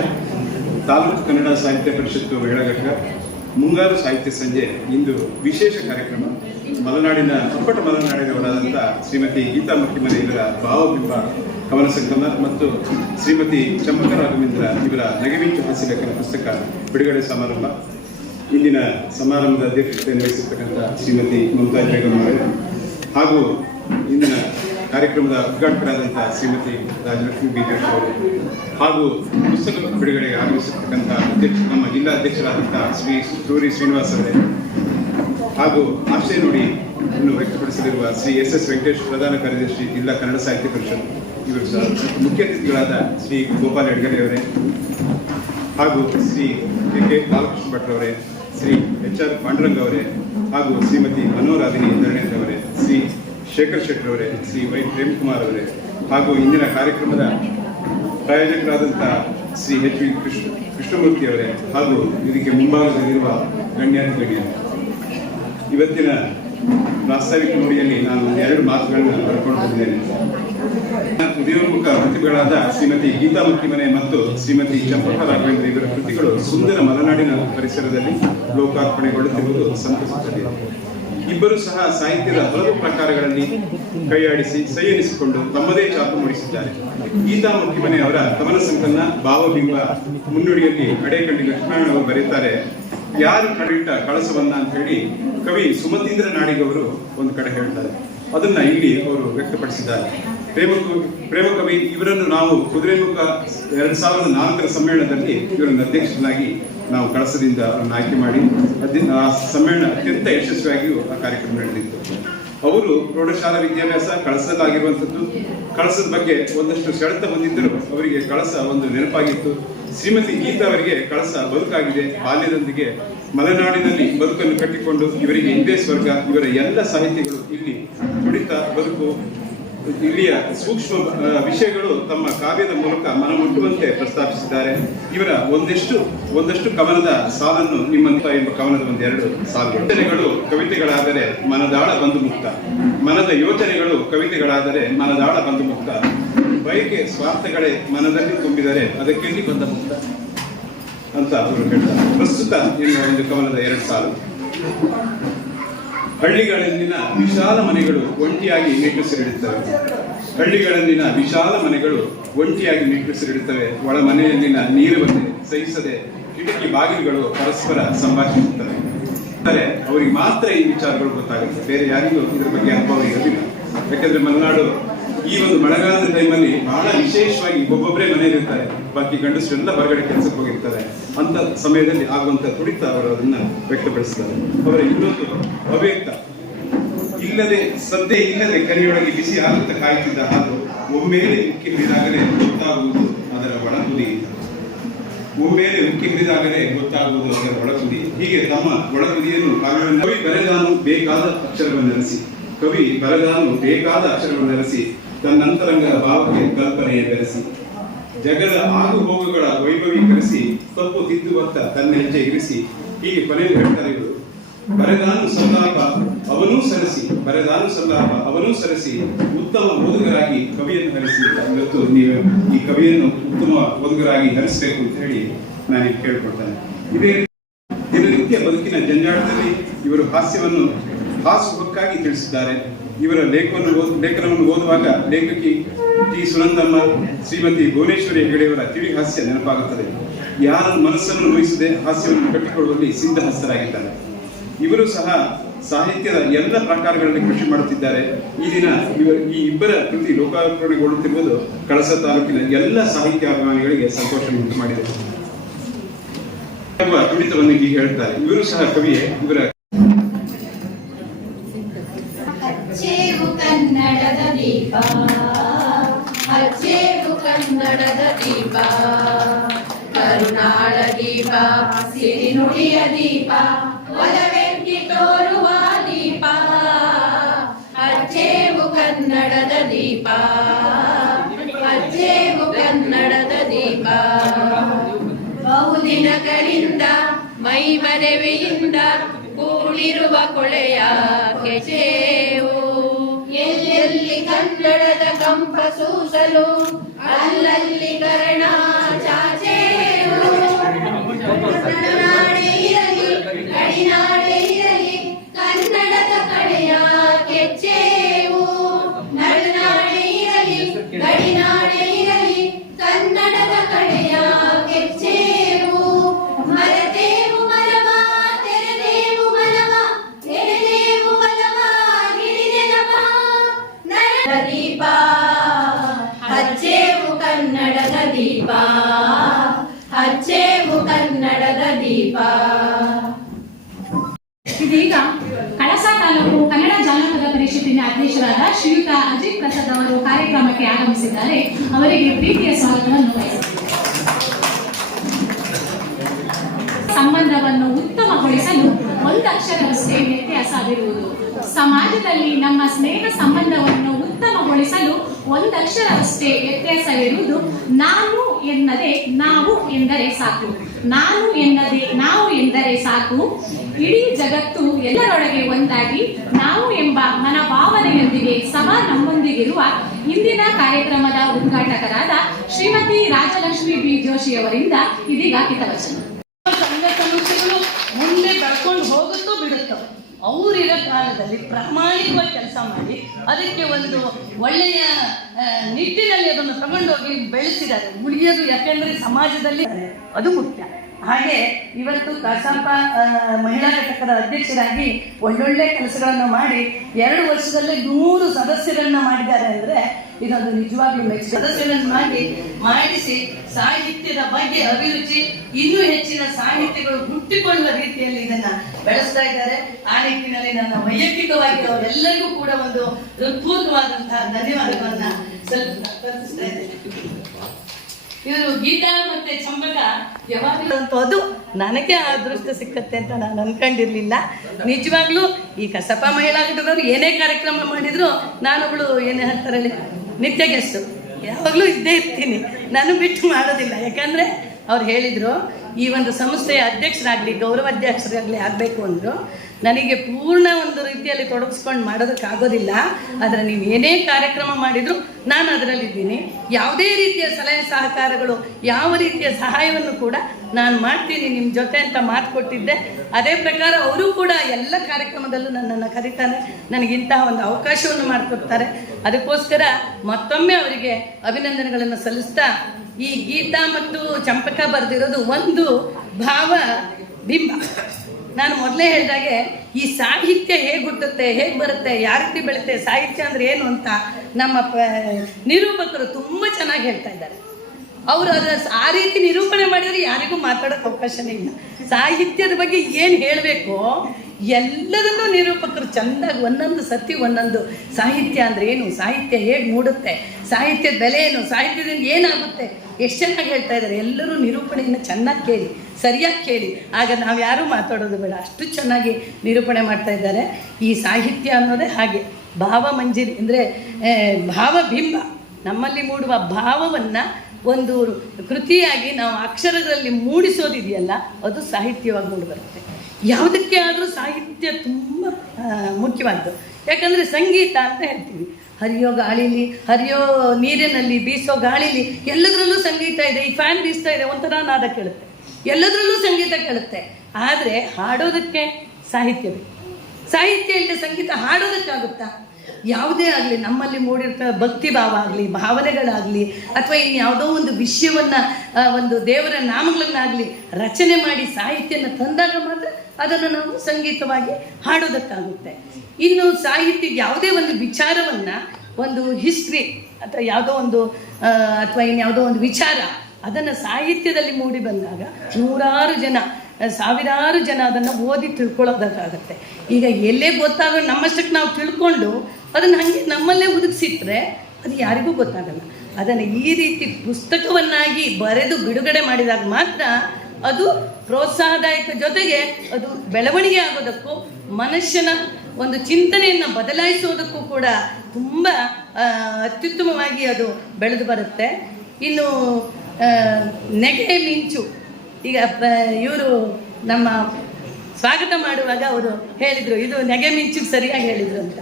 ತಾಲೂಕು ಕನ್ನಡ ಸಾಹಿತ್ಯ ಪರಿಷತ್ತು ಬೆಳಗಟ್ಟ ಮುಂಗಾರು ಸಾಹಿತ್ಯ ಸಂಜೆ ಇಂದು ವಿಶೇಷ ಕಾರ್ಯಕ್ರಮ. ಮಲೆನಾಡಿನ ಅಪ್ಪಟ ಮಲೆನಾಡಿನವರಾದಂಥ ಶ್ರೀಮತಿ ಗೀತಾ ಮಕ್ಕಿಮನೆ ಇವರ ಭಾವಬಿಂಬ ಕವನ ಸಂಕಲನ ಮತ್ತು ಶ್ರೀಮತಿ ಚಂಪಕ ರಾಘವೇಂದ್ರ ಇವರ ನಗೆಮಿಂಚು ಹಾಸ್ಯಲೇಖನ ಪುಸ್ತಕ ಬಿಡುಗಡೆ ಸಮಾರಂಭ. ಇಂದಿನ ಸಮಾರಂಭದ ಅಧ್ಯಕ್ಷತೆಯನ್ನು ವಹಿಸಿರ್ತಕ್ಕಂಥ ಶ್ರೀಮತಿ ಮಮತಾಜ್ ಬೇಗಂ ಅವರೇ ಹಾಗೂ ಇಂದಿನ ಕಾರ್ಯಕ್ರಮದ ಉದ್ಘಾಟಕರಾದಂಥ ಶ್ರೀಮತಿ ರಾಜಲಕ್ಷ್ಮಿ ಬಿಜೇಶ್ ಅವರು ಹಾಗೂ ಪುಸ್ತಕ ಬಿಡುಗಡೆಗೆ ಆಗಮಿಸಿರ್ತಕ್ಕಂಥ ನಮ್ಮ ಜಿಲ್ಲಾ ಅಧ್ಯಕ್ಷರಾದಂಥ ಶ್ರೀ ಸೂರಿ ಶ್ರೀನಿವಾಸ್ ಅವರೇ ಹಾಗೂ ಆಶಯ ನುಡಿ ಅನ್ನು ವ್ಯಕ್ತಪಡಿಸಲಿರುವ ಶ್ರೀ ಎಸ್ ವೆಂಕಟೇಶ್, ಪ್ರಧಾನ ಕಾರ್ಯದರ್ಶಿ, ಜಿಲ್ಲಾ ಕನ್ನಡ ಸಾಹಿತ್ಯ ಪರಿಷತ್ ಇವರು ಸಹ, ಮುಖ್ಯ ಅತಿಥಿಗಳಾದ ಶ್ರೀ ಗೋಪಾಲ್ ಎಡ್ಗರೆ ಅವರೇ ಹಾಗೂ ಶ್ರೀ ಕೆ ಬಾಲಕೃಷ್ಣ ಭಟ್ರವರೇ, ಶ್ರೀ HR ಪಾಂಡುರಂಗ್ ಅವರೇ ಹಾಗೂ ಶ್ರೀಮತಿ ಮನೋರಾಧಿನಿ ಧರಣೇಂದ್ರ ಅವರೇ, ಶ್ರೀ ಶೇಖರ್ ಶೆಟ್ಟರ್ ಅವರೇ, ಶ್ರೀ ವೈ ಪ್ರೇಮ್ಕುಮಾರ್ ಅವರೇ ಹಾಗೂ ಇಂದಿನ ಕಾರ್ಯಕ್ರಮದ ಪ್ರಾಯೋಜಕರಾದಂಥ ಶ್ರೀ HV ಕೃಷ್ಣಮೂರ್ತಿ ಅವರೇ ಹಾಗೂ ಇದಕ್ಕೆ ಮುಂಭಾಗದಲ್ಲಿರುವ ಗಣ್ಯರು. ಇವತ್ತಿನ ಪ್ರಾಸ್ತಾವಿಕ ನುಡಿಯಲ್ಲಿ ನಾನು ಎರಡು ಮಾತುಗಳನ್ನು ಬರ್ಕೊಂಡು ಬಂದಿದ್ದೇನೆ. ಉದಯೋನ್ಮುಖ ಪ್ರತಿಭೆಗಳಾದ ಶ್ರೀಮತಿ ಗೀತಾ ಮಕ್ಕಿಮನೆ ಮತ್ತು ಶ್ರೀಮತಿ ಚಂಪಕ ರಾಘವೇಂದ್ರ ಇವರ ಕೃತಿಗಳು ಸುಂದರ ಮಲೆನಾಡಿನ ಪರಿಸರದಲ್ಲಿ ಲೋಕಾರ್ಪಣೆಗೊಳ್ಳುತ್ತಿರುವುದು ಸಂತಸುತ್ತದೆ. ಇಬ್ಬರು ಸಹ ಸಾಹಿತ್ಯದ ಹಲವು ಪ್ರಕಾರಗಳಲ್ಲಿ ಕೈಯಾಡಿಸಿ ಸಂಯೋಜಿಸಿಕೊಂಡು ತಮ್ಮದೇ ಛಾಪು ಮೂಡಿಸಿದ್ದಾರೆ. ಗೀತಾ ಮಕ್ಕಿಮನೆ ಅವರ ಕವನ ಸಂಕಲನ ಭಾವಬಿಂಬ ಮುನ್ನುಡಿಯಲ್ಲಿ ಅಡೇಕಂಡಿ ಲಕ್ಷ್ಮಣವರು ಬರೀತಾರೆ, ಯಾರು ಕಡಿಟ್ಟ ಕಳಸವನ್ನ ಅಂತ ಹೇಳಿ ಕವಿ ಸುಮತೀಂದ್ರ ನಾಡಿಗವರು ಒಂದು ಕಡೆ ಹೇಳ್ತಾರೆ. ಅದನ್ನ ಇಲ್ಲಿ ಅವರು ವ್ಯಕ್ತಪಡಿಸಿದ್ದಾರೆ. ಪ್ರೇಮ ಕವಿ ಇವರನ್ನು ನಾವು ಕುದುರೆಮುಖ 2004 ಸಮ್ಮೇಳನದಲ್ಲಿ ಇವರನ್ನು ಅಧ್ಯಕ್ಷರಾಗಿ ನಾವು ಕಳಸದಿಂದ ಅವರನ್ನು ಆಯ್ಕೆ ಮಾಡಿ ಆ ಸಮ್ಮೇಳನ ಅತ್ಯಂತ ಯಶಸ್ವಿಯಾಗಿಯೂ ಆ ಕಾರ್ಯಕ್ರಮ ನಡೆದಿತ್ತು. ಅವರು ಪ್ರೌಢಶಾಲಾ ವಿದ್ಯಾಭ್ಯಾಸ ಕಳಸದಲ್ಲಾಗಿರುವಂಥದ್ದು. ಕಳಸದ ಬಗ್ಗೆ ಒಂದಷ್ಟು ಸೆಳೆತ ಬಂದಿದ್ದರೂ ಅವರಿಗೆ ಕಳಸ ಒಂದು ನೆನಪಾಗಿತ್ತು. ಶ್ರೀಮತಿ ಗೀತಾ ಅವರಿಗೆ ಕಳಸ ಬದುಕಾಗಿದೆ. ಬಾಲ್ಯದೊಂದಿಗೆ ಮಲೆನಾಡಿನಲ್ಲಿ ಬದುಕನ್ನು ಕಟ್ಟಿಕೊಂಡು ಇವರಿಗೆ ಇದೇ ಸ್ವರ್ಗ. ಇವರ ಎಲ್ಲ ಸಾಹಿತ್ಯಗಳು ಇಲ್ಲಿ ತುಡಿತ ಬದುಕು, ಇಲ್ಲಿಯ ಸೂಕ್ಷ್ಮ ವಿಷಯಗಳು ತಮ್ಮ ಕಾವ್ಯದ ಮೂಲಕ ಮನಮುಟ್ಟುವಂತೆ ಪ್ರಸ್ತಾಪಿಸಿದ್ದಾರೆ. ಇವರ ಒಂದಷ್ಟು ಕವನದ ಸಾಲನ್ನು ನಿಮ್ಮಂತ ಎಂಬ ಕವನದ ಒಂದೆರಡು ಸಾಲು. ಯೋಚನೆಗಳು ಕವಿತೆಗಳಾದರೆ ಮನದಾಳ ಬಂದು ಮುಕ್ತ, ಮನದ ಯೋಚನೆಗಳು ಕವಿತೆಗಳಾದರೆ ಮನದಾಳ ಬಂದು ಮುಕ್ತ, ಬಯಕೆ ಸ್ವಾರ್ಥಗಳೇ ಮನದಲ್ಲಿ ತುಂಬಿದರೆ ಅದಕ್ಕೆಲ್ಲಿ ಬಂದ ಮುಕ್ತ ಅಂತ ಅವರು ಹೇಳ್ತಾರೆ. ಪ್ರಸ್ತುತ ಎನ್ನುವ ಒಂದು ಕವನದ ಎರಡು ಸಾಲು. ಹಳ್ಳಿಗಳಲ್ಲಿನ ವಿಶಾಲ ಮನೆಗಳು ಒಂಟಿಯಾಗಿ ನಿಟ್ಟುಸಿರಿಡುತ್ತವೆ. ಹಳ್ಳಿಗಳಲ್ಲಿನ ವಿಶಾಲ ಮನೆಗಳು ಒಂಟಿಯಾಗಿ ನಿಟ್ಟುಸಿರಿಡುತ್ತವೆ. ಒಳ ಮನೆಯಲ್ಲಿನ ನೀರವನ್ನೇ ಸಹಿಸದೆ ಕಿಟಕಿ ಬಾಗಿಲುಗಳು ಪರಸ್ಪರ ಸಂಭಾಷಿಸುತ್ತವೆ. ಅಂದರೆ ಅವರಿಗೆ ಮಾತ್ರ ಈ ವಿಚಾರಗಳು ಗೊತ್ತಾಗುತ್ತೆ, ಬೇರೆ ಯಾರಿಗೂ ಇದರ ಬಗ್ಗೆ ಅನುಭವ ಇರಲಿಲ್ಲ. ಯಾಕಂದ್ರೆ ಮಲೆನಾಡು ಈ ಒಂದು ಮಳೆಗಾಲದ ಟೈಮಲ್ಲಿ ಬಹಳ ವಿಶೇಷವಾಗಿ ಒಬ್ಬೊಬ್ಬರೇ ಮನೆಯಲ್ಲಿರ್ತಾರೆ, ಬಾಕಿ ಗಂಡಸರೆಲ್ಲ ಹೊರಗಡೆ ಕೆಲಸಕ್ಕೆ ಹೋಗಿರ್ತಾರೆ. ಅಂತ ಸಮಯದಲ್ಲಿ ಆಗುವಂತ ತುಡಿತ ಅವರು ಅದನ್ನ ವ್ಯಕ್ತಪಡಿಸ್ತಾರೆ. ಅವರ ಇನ್ನೊಂದು ಅವ್ಯಕ್ತ, ಸದ್ದೆ ಇಲ್ಲದೆ ಕರಿಯೊಳಗೆ ಬಿಸಿ ಆಗುತ್ತಾ ಕಾಯುತ್ತಿದ್ದ ಹಾಲು ಒಮ್ಮೆಲೆ ಉಕ್ಕಿ ಹಿಡಿದಾಗಲೇ ಗೊತ್ತಾಗುವುದು ಅದರ ಒಳ ತುದಿ. ಒಮ್ಮೆಲೆ ಉಕ್ಕಿ ಹಿಡಿದಾಗಲೇ ಗೊತ್ತಾಗುವುದು ಅದರ ಒಳ ತುದಿ. ಹೀಗೆ ತಮ್ಮ ಒಳ ತುದಿಯನ್ನು ಕವಿ ಬರೆದಾನು ಬೇಕಾದ ಅಕ್ಷರವನ್ನೆರಸಿ, ಕವಿ ಬರೆದಾನು ಬೇಕಾದ ಅಕ್ಷರವನ್ನೆರಸಿ ತನ್ನಂತರಂಗ ಭಾವಕ್ಕೆ ಕಲ್ಪನೆಯ ಬೆರೆಸಿ, ಜಗದ ಆಗು ಹೋಗುಗಳ ವೈಭವೀಕರಿಸಿ ತಪ್ಪು ತಿದ್ದುವತ್ತ ತನ್ನ ಹೆಜ್ಜೆ ಇರಿಸಿ. ಹೀಗೆ ಕೊನೆಯಲ್ಲಿ ಹೇಳ್ತಾರೆ ಇವರು, ಬರೆದಾನು ಸಲ್ಲಾಪ ಅವನೂ ಸರಸಿ, ಬರೆದಾನು ಸಲ್ಲಾಪ ಅವನೂ ಸರಸಿ, ಉತ್ತಮ ಓದುಗರಾಗಿ ಕವಿಯನ್ನು ಹರಿಸಿ. ಇವತ್ತು ನೀವು ಈ ಕವಿಯನ್ನು ಉತ್ತಮ ಓದುಗರಾಗಿ ಹರಿಸಬೇಕು ಅಂತ ಹೇಳಿ ನಾನು ಕೇಳ್ಕೊಳ್ತೇನೆ. ಇದೇ ದಿನನಿತ್ಯ ಬದುಕಿನ ಜಂಜಾಟದಲ್ಲಿ ಇವರು ಹಾಸ್ಯವನ್ನು ಹಾಸುಹೊಕ್ಕಾಗಿ ತಿಳಿಸಿದ್ದಾರೆ. ಇವರ ಲೇಖನವನ್ನು ಓದುವಾಗ ಲೇಖಕಿ ಟಿ ಸುನಂದಮ್ಮ, ಶ್ರೀಮತಿ ಭುವನೇಶ್ವರಿ ಹೆಗಡೆಯವರ ತಿಳಿ ಹಾಸ್ಯ ನೆನಪಾಗುತ್ತದೆ. ಯಾರ ಮನಸ್ಸನ್ನು ನೋಯಿಸದೆ ಹಾಸ್ಯವನ್ನು ಕಟ್ಟಿಕೊಳ್ಳುವಲ್ಲಿ ಸಿದ್ಧಹಸ್ತರಾಗಿದ್ದಾರೆ. ಇವರು ಸಹ ಸಾಹಿತ್ಯದ ಎಲ್ಲ ಪ್ರಕಾರಗಳಲ್ಲಿ ಕೃಷಿ ಮಾಡುತ್ತಿದ್ದಾರೆ. ಈ ದಿನ ಈ ಇಬ್ಬರ ಕೃತಿ ಲೋಕಾರ್ಪಣೆಗೊಳ್ಳುತ್ತಿರುವುದು ಕಳಸ ತಾಲೂಕಿನ ಎಲ್ಲ ಸಾಹಿತ್ಯಾಭಿಮಾನಿಗಳಿಗೆ ಸಂತೋಷವನ್ನು ಮಾಡಿದೆ. ತುಡಿತವನ್ನು ಹೀಗೆ ಹೇಳ್ತಾರೆ. ಇವರು ಸಹ ಕವಿಯೇ. ಇವರ ಕನ್ನಡ ಕನ್ನಡದ ದೀಪ ಹಚ್ಚೇವು ಕನ್ನಡದ ದೀಪ ಕರುನಾಡ ದೀಪ ಸಿರಿನುಡಿಯ ದೀಪ ಒಲವೆತ್ತಿ ತೋರುವ ದೀಪ ಹಚ್ಚೇವು ಕನ್ನಡದ ದೀಪ ಹಚ್ಚೇವು ಕನ್ನಡದ ದೀಪ ಬಹುದಿನಗಳಿಂದ ಮೈ ಮರೆವೆಯಿಂದ ಕೂಡಿರುವ ಕೊಳೆಯ ಕೆಚೇವು ಎಲ್ಲೆಲ್ಲಿ ಕನ್ನಡದ ಕಂಪ ಸೂಸಲು ಅಲ್ಲಲ್ಲಿ ಕರ್ಣ ಚಾಚೇವು ಕರುನಾಡೆ ಇರಲಿ ಗಡಿನಾಡೆ ಇರಲಿ ಕನ್ನಡದ ಕಡೆಯ ಕೆಚ್ಚೇವು ನಡುನಾಡೆ ಇರಲಿ ಗಡಿನಾಡೆ ಇರಲಿ ಕನ್ನಡದ ಕಡೆಯ ಕೆಚ್ಚೇವು ಮರೆತೇವು ಮರವ ತೆರೆದೇವು ಮನವ ತೆರೆದೇವು ಮನವ ಹಿಡಿದೆನವ ನರದ ದೀಪ ಹಚ್ಚೇವು ಕನ್ನಡದ ದೀಪ ಹಚ್ಚೇವು ಕನ್ನಡದ ದೀಪ. ಇದೀಗ ಕಳಸಾ ತಾಲೂಕು ಕನ್ನಡ ಜಾನಪದ ಪರಿಷತ್ತಿನ ಅಧ್ಯಕ್ಷರಾದ ಶ್ರೀಯುತ ಅಜಿತ್ ಪ್ರಸಾದ್ ಅವರು ಕಾರ್ಯಕ್ರಮಕ್ಕೆ ಆಗಮಿಸಿದ್ದಾರೆ. ಅವರಿಗೆ ಪ್ರೀತಿಯ ಸ್ವಾಗತವನ್ನು ಬಯಸುತ್ತೇವೆ. ಸಂಬಂಧವನ್ನು ಉತ್ತಮಗೊಳಿಸಲು ಒಂದಕ್ಷರವಷ್ಟೇ ವ್ಯತ್ಯಾಸವಿರುವುದು. ಸಮಾಜದಲ್ಲಿ ನಮ್ಮ ಸ್ನೇಹ ಸಂಬಂಧವನ್ನು ಉತ್ತಮಗೊಳಿಸಲು ಒಂದಕ್ಷರವಷ್ಟೇ ವ್ಯತ್ಯಾಸವಿರುವುದು. ನಾನು ಎನ್ನದೆ ನಾವು ಎಂದರೆ ಸಾಕು. ನಾನು ಎನ್ನದೆ ನಾವು ಎಂದರೆ ಸಾಕು. ಇಡೀ ಜಗತ್ತು ಎಲ್ಲರೊಳಗೆ ಒಂದಾಗಿ ನಾವು ಎಂಬ ಮನೋಭಾವನೆಯೊಂದಿಗೆ ಸದಾ ನಮ್ಮೊಂದಿಗಿರುವ ಇಂದಿನ ಕಾರ್ಯಕ್ರಮದ ಉದ್ಘಾಟಕರಾದ ಶ್ರೀಮತಿ ರಾಜಲಕ್ಷ್ಮಿ ಬಿ ಜೋಶಿ ಅವರಿಂದ ಇದೀಗ ಹಿತವಚನ. ಸಂಘ ಸಂಸ್ಥೆಗಳು ಮುಂದೆ ಬೆಳ್ಕೊಂಡು ಹೋಗುತ್ತೋ ಬಿಡುತ್ತೋ ಅವರಿರೋ ಕಾಲದಲ್ಲಿ ಪ್ರಾಮಾಣಿಕವಾಗಿ ಕೆಲಸ ಮಾಡಿ ಅದಕ್ಕೆ ಒಂದು ಒಳ್ಳೆಯ ನಿಟ್ಟಿನಲ್ಲಿ ಅದನ್ನು ತಗೊಂಡೋಗಿ ಬೆಳೆಸಿದ್ದಾರೆ. ಉಳಿಯೋದು ಯಾಕೆಂದರೆ ಸಮಾಜದಲ್ಲಿ ಅದು ಮುಖ್ಯ. ಹಾಗೆ ಇವತ್ತು ಕಸಾಪ ಮಹಿಳಾ ಘಟಕದ ಅಧ್ಯಕ್ಷರಾಗಿ ಒಳ್ಳೊಳ್ಳೆ ಕೆಲಸಗಳನ್ನು ಮಾಡಿ 2 ವರ್ಷದಲ್ಲೇ 100 ಸದಸ್ಯರನ್ನ ಮಾಡಿದ್ದಾರೆ ಅಂದರೆ ಇದೊಂದು ನಿಜವಾಗ್ಲೂ ಮೆಚ್ಚ. ಸದಸ್ಯರನ್ನು ಮಾಡಿಸಿ ಸಾಹಿತ್ಯದ ಬಗ್ಗೆ ಅಭಿರುಚಿ ಇನ್ನೂ ಹೆಚ್ಚಿನ ಸಾಹಿತ್ಯಗಳು ಹುಟ್ಟಿಕೊಳ್ಳುವ ರೀತಿಯಲ್ಲಿ ಇದನ್ನ ಬೆಳೆಸ್ತಾ ಇದ್ದಾರೆ. ಆ ನಿಟ್ಟಿನಲ್ಲಿ ನನ್ನ ವೈಯಕ್ತಿಕವಾಗಿ ಅವರೆಲ್ಲರಿಗೂ ಕೂಡ ಒಂದು ಹೃತ್ಪೂರ್ವವಾದಂತಹ ಧನ್ಯವಾದಗಳನ್ನ ಸಲ್ಲಿಸ್ತಾ ಇದ್ದೇನೆ. ಇವರು ಗೀತಾ ಮತ್ತೆ ಚಂಪಕ ಯಾವಾಗಲೂ ಅದು ನನಗೆ ಆ ಅದೃಷ್ಟ ಸಿಕ್ಕತ್ತೆ ಅಂತ ನಾನು ಅನ್ಕೊಂಡಿರ್ಲಿಲ್ಲ. ನಿಜವಾಗ್ಲೂ ಈ ಕಸಪ ಮಹಿಳಾ ಘಟಕದವ್ರು ಏನೇ ಕಾರ್ಯಕ್ರಮ ಮಾಡಿದ್ರು ನಾನೊಬ್ಳು ಏನೇ ಹೇಳ್ತಾರಲ್ಲಿ ನಿತ್ಯ ಗೆಸ್ಟು ಯಾವಾಗಲೂ ಇದ್ದೇ ಇರ್ತೀನಿ. ನಾನು ಬಿಟ್ಟು ಮಾಡೋದಿಲ್ಲ. ಯಾಕಂದರೆ ಅವ್ರು ಹೇಳಿದರು ಈ ಒಂದು ಸಂಸ್ಥೆಯ ಅಧ್ಯಕ್ಷರಾಗಲಿ ಗೌರವಾಧ್ಯಕ್ಷರಾಗಲಿ ಆಗಬೇಕು ಅಂದರು. ನನಗೆ ಪೂರ್ಣ ಒಂದು ರೀತಿಯಲ್ಲಿ ತೊಡಗಿಸ್ಕೊಂಡು ಮಾಡೋದಕ್ಕಾಗೋದಿಲ್ಲ. ಆದರೆ ನೀವು ಏನೇ ಕಾರ್ಯಕ್ರಮ ಮಾಡಿದರೂ ನಾನು ಅದರಲ್ಲಿದ್ದೀನಿ. ಯಾವುದೇ ರೀತಿಯ ಸಲಹೆ ಸಹಕಾರಗಳು ಯಾವ ರೀತಿಯ ಸಹಾಯವನ್ನು ಕೂಡ ನಾನು ಮಾಡ್ತೀನಿ ನಿಮ್ಮ ಜೊತೆ ಅಂತ ಮಾತು ಕೊಟ್ಟಿದ್ದೆ. ಅದೇ ಪ್ರಕಾರ ಅವರು ಕೂಡ ಎಲ್ಲ ಕಾರ್ಯಕ್ರಮದಲ್ಲೂ ನನ್ನನ್ನು ಕರೀತಾರೆ, ನನಗಿಂತಹ ಒಂದು ಅವಕಾಶವನ್ನು ಮಾಡಿಕೊಡ್ತಾರೆ. ಅದಕ್ಕೋಸ್ಕರ ಮತ್ತೊಮ್ಮೆ ಅವರಿಗೆ ಅಭಿನಂದನೆಗಳನ್ನು ಸಲ್ಲಿಸ್ತಾ, ಈ ಗೀತಾ ಮತ್ತು ಚಂಪಕ ಬರೆದಿರೋದು ಒಂದು ಭಾವ ಬಿಂಬ. ನಾನು ಮೊದಲೇ ಹೇಳಿದಾಗೆ ಈ ಸಾಹಿತ್ಯ ಹೇಗೆ ಹುಟ್ಟುತ್ತೆ, ಹೇಗೆ ಬರುತ್ತೆ, ಯಾವ ರೀತಿ ಬೆಳುತ್ತೆ, ಸಾಹಿತ್ಯ ಅಂದರೆ ಏನು ಅಂತ ನಮ್ಮ ನಿರೂಪಕರು ತುಂಬ ಚೆನ್ನಾಗಿ ಹೇಳ್ತಾ ಇದ್ದಾರೆ. ಅವರು ಅದರ ಆ ರೀತಿ ನಿರೂಪಣೆ ಮಾಡಿದರೆ ಯಾರಿಗೂ ಮಾತಾಡೋಕ್ಕೆ ಅವಕಾಶನೇ ಇಲ್ಲ. ಸಾಹಿತ್ಯದ ಬಗ್ಗೆ ಏನು ಹೇಳಬೇಕು ಎಲ್ಲದನ್ನೂ ನಿರೂಪಕರು ಚೆಂದಾಗಿ ಒಂದೊಂದು ಸತಿ ಒಂದೊಂದು ಸಾಹಿತ್ಯ ಅಂದರೆ ಏನು, ಸಾಹಿತ್ಯ ಹೇಗೆ ಮೂಡುತ್ತೆ, ಸಾಹಿತ್ಯದ ಬೆಲೆ ಏನು, ಸಾಹಿತ್ಯದಿಂದ ಏನಾಗುತ್ತೆ ಎಷ್ಟು ಚೆನ್ನಾಗಿ ಹೇಳ್ತಾ ಇದ್ದಾರೆ. ಎಲ್ಲರೂ ನಿರೂಪಣೆಯನ್ನು ಚೆನ್ನಾಗಿ ಕೇಳಿ, ಸರಿಯಾಗಿ ಕೇಳಿ, ಆಗ ನಾವು ಯಾರೂ ಮಾತಾಡೋದು ಬೇಡ, ಅಷ್ಟು ಚೆನ್ನಾಗಿ ನಿರೂಪಣೆ ಮಾಡ್ತಾ ಇದ್ದಾರೆ. ಈ ಸಾಹಿತ್ಯ ಅನ್ನೋದೇ ಹಾಗೆ ಭಾವಮಂಜರಿ ಅಂದರೆ ಭಾವಬಿಂಬ. ನಮ್ಮಲ್ಲಿ ಮೂಡುವ ಭಾವವನ್ನು ಒಂದು ಕೃತಿಯಾಗಿ ನಾವು ಅಕ್ಷರಗಳಲ್ಲಿ ಮೂಡಿಸೋದಿದೆಯಲ್ಲ, ಅದು ಸಾಹಿತ್ಯವಾಗಿ ಮೂಡಿಬರುತ್ತೆ. ಯಾವುದಕ್ಕೆ ಆದರೂ ಸಾಹಿತ್ಯ ತುಂಬ ಮುಖ್ಯವಾದ್ದು. ಯಾಕಂದರೆ ಸಂಗೀತ ಅಂತ ಹೇಳ್ತೀವಿ, ಹರಿಯೋ ಗಾಳಿಲಿ, ಹರಿಯೋ ನೀರಿನಲ್ಲಿ, ಬೀಸೋ ಗಾಳಿಲಿ ಎಲ್ಲದರಲ್ಲೂ ಸಂಗೀತ ಇದೆ. ಈ ಫ್ಯಾನ್ ಬೀಸ್ತಾ ಇದೆ, ಒಂಥರ ನಾದ ಕೇಳುತ್ತೆ, ಎಲ್ಲದರಲ್ಲೂ ಸಂಗೀತ ಕೇಳುತ್ತೆ. ಆದರೆ ಹಾಡೋದಕ್ಕೆ ಸಾಹಿತ್ಯ ಬೇಕು. ಸಾಹಿತ್ಯ ಇಲ್ಲದೆ ಸಂಗೀತ ಹಾಡೋದಕ್ಕಾಗುತ್ತಾ? ಯಾವುದೇ ಆಗಲಿ ನಮ್ಮಲ್ಲಿ ಮೂಡಿರ್ತ ಭಕ್ತಿ ಭಾವ ಆಗಲಿ, ಭಾವನೆಗಳಾಗಲಿ, ಅಥವಾ ಇನ್ಯಾವುದೋ ಒಂದು ವಿಷಯವನ್ನು, ಒಂದು ದೇವರ ನಾಮಗಳನ್ನಾಗಲಿ ರಚನೆ ಮಾಡಿ ಸಾಹಿತ್ಯನ ತಂದಾಗ ಮಾತ್ರ ಅದನ್ನು ನಾವು ಸಂಗೀತವಾಗಿ ಹಾಡೋದಕ್ಕಾಗುತ್ತೆ. ಇನ್ನು ಸಾಹಿತ್ಯ ಯಾವುದೇ ಒಂದು ವಿಚಾರವನ್ನು, ಒಂದು ಹಿಸ್ಟ್ರಿ ಅಥವಾ ಯಾವುದೋ ಒಂದು ಅಥವಾ ಇನ್ಯಾವುದೋ ಒಂದು ವಿಚಾರ ಅದನ್ನು ಸಾಹಿತ್ಯದಲ್ಲಿ ಮೂಡಿ ಬಂದಾಗ ನೂರಾರು ಜನ, ಸಾವಿರಾರು ಜನ ಅದನ್ನು ಓದಿ ತಿಳ್ಕೊಳ್ಳೋದಕ್ಕಾಗತ್ತೆ. ಈಗ ಎಲ್ಲೇ ಗೊತ್ತಾಗೋ ನಮ್ಮಷ್ಟಕ್ಕೆ ನಾವು ತಿಳ್ಕೊಂಡು ಅದನ್ನು ಹಾಗೆ ನಮ್ಮಲ್ಲೇ ಹುದುಗಿಸಿಟ್ರೆ ಅದು ಯಾರಿಗೂ ಗೊತ್ತಾಗಲ್ಲ. ಅದನ್ನು ಈ ರೀತಿ ಪುಸ್ತಕವನ್ನಾಗಿ ಬರೆದು ಬಿಡುಗಡೆ ಮಾಡಿದಾಗ ಮಾತ್ರ ಅದು ಪ್ರೋತ್ಸಾಹದಾಯಕ, ಜೊತೆಗೆ ಅದು ಬೆಳವಣಿಗೆ ಆಗೋದಕ್ಕೂ ಮನುಷ್ಯನ ಒಂದು ಚಿಂತನೆಯನ್ನು ಬದಲಾಯಿಸೋದಕ್ಕೂ ಕೂಡ ತುಂಬ ಅತ್ಯುತ್ತಮವಾಗಿ ಅದು ಬೆಳೆದು ಬರುತ್ತೆ. ಇನ್ನು ನೆಗೆ ಮಿಂಚು, ಈಗ ಇವರು ನಮ್ಮ ಸ್ವಾಗತ ಮಾಡುವಾಗ ಅವರು ಹೇಳಿದರು, ಇದು ನೆಗೆ ಮಿಂಚು ಸರಿಯಾಗಿ ಹೇಳಿದರು ಅಂತ.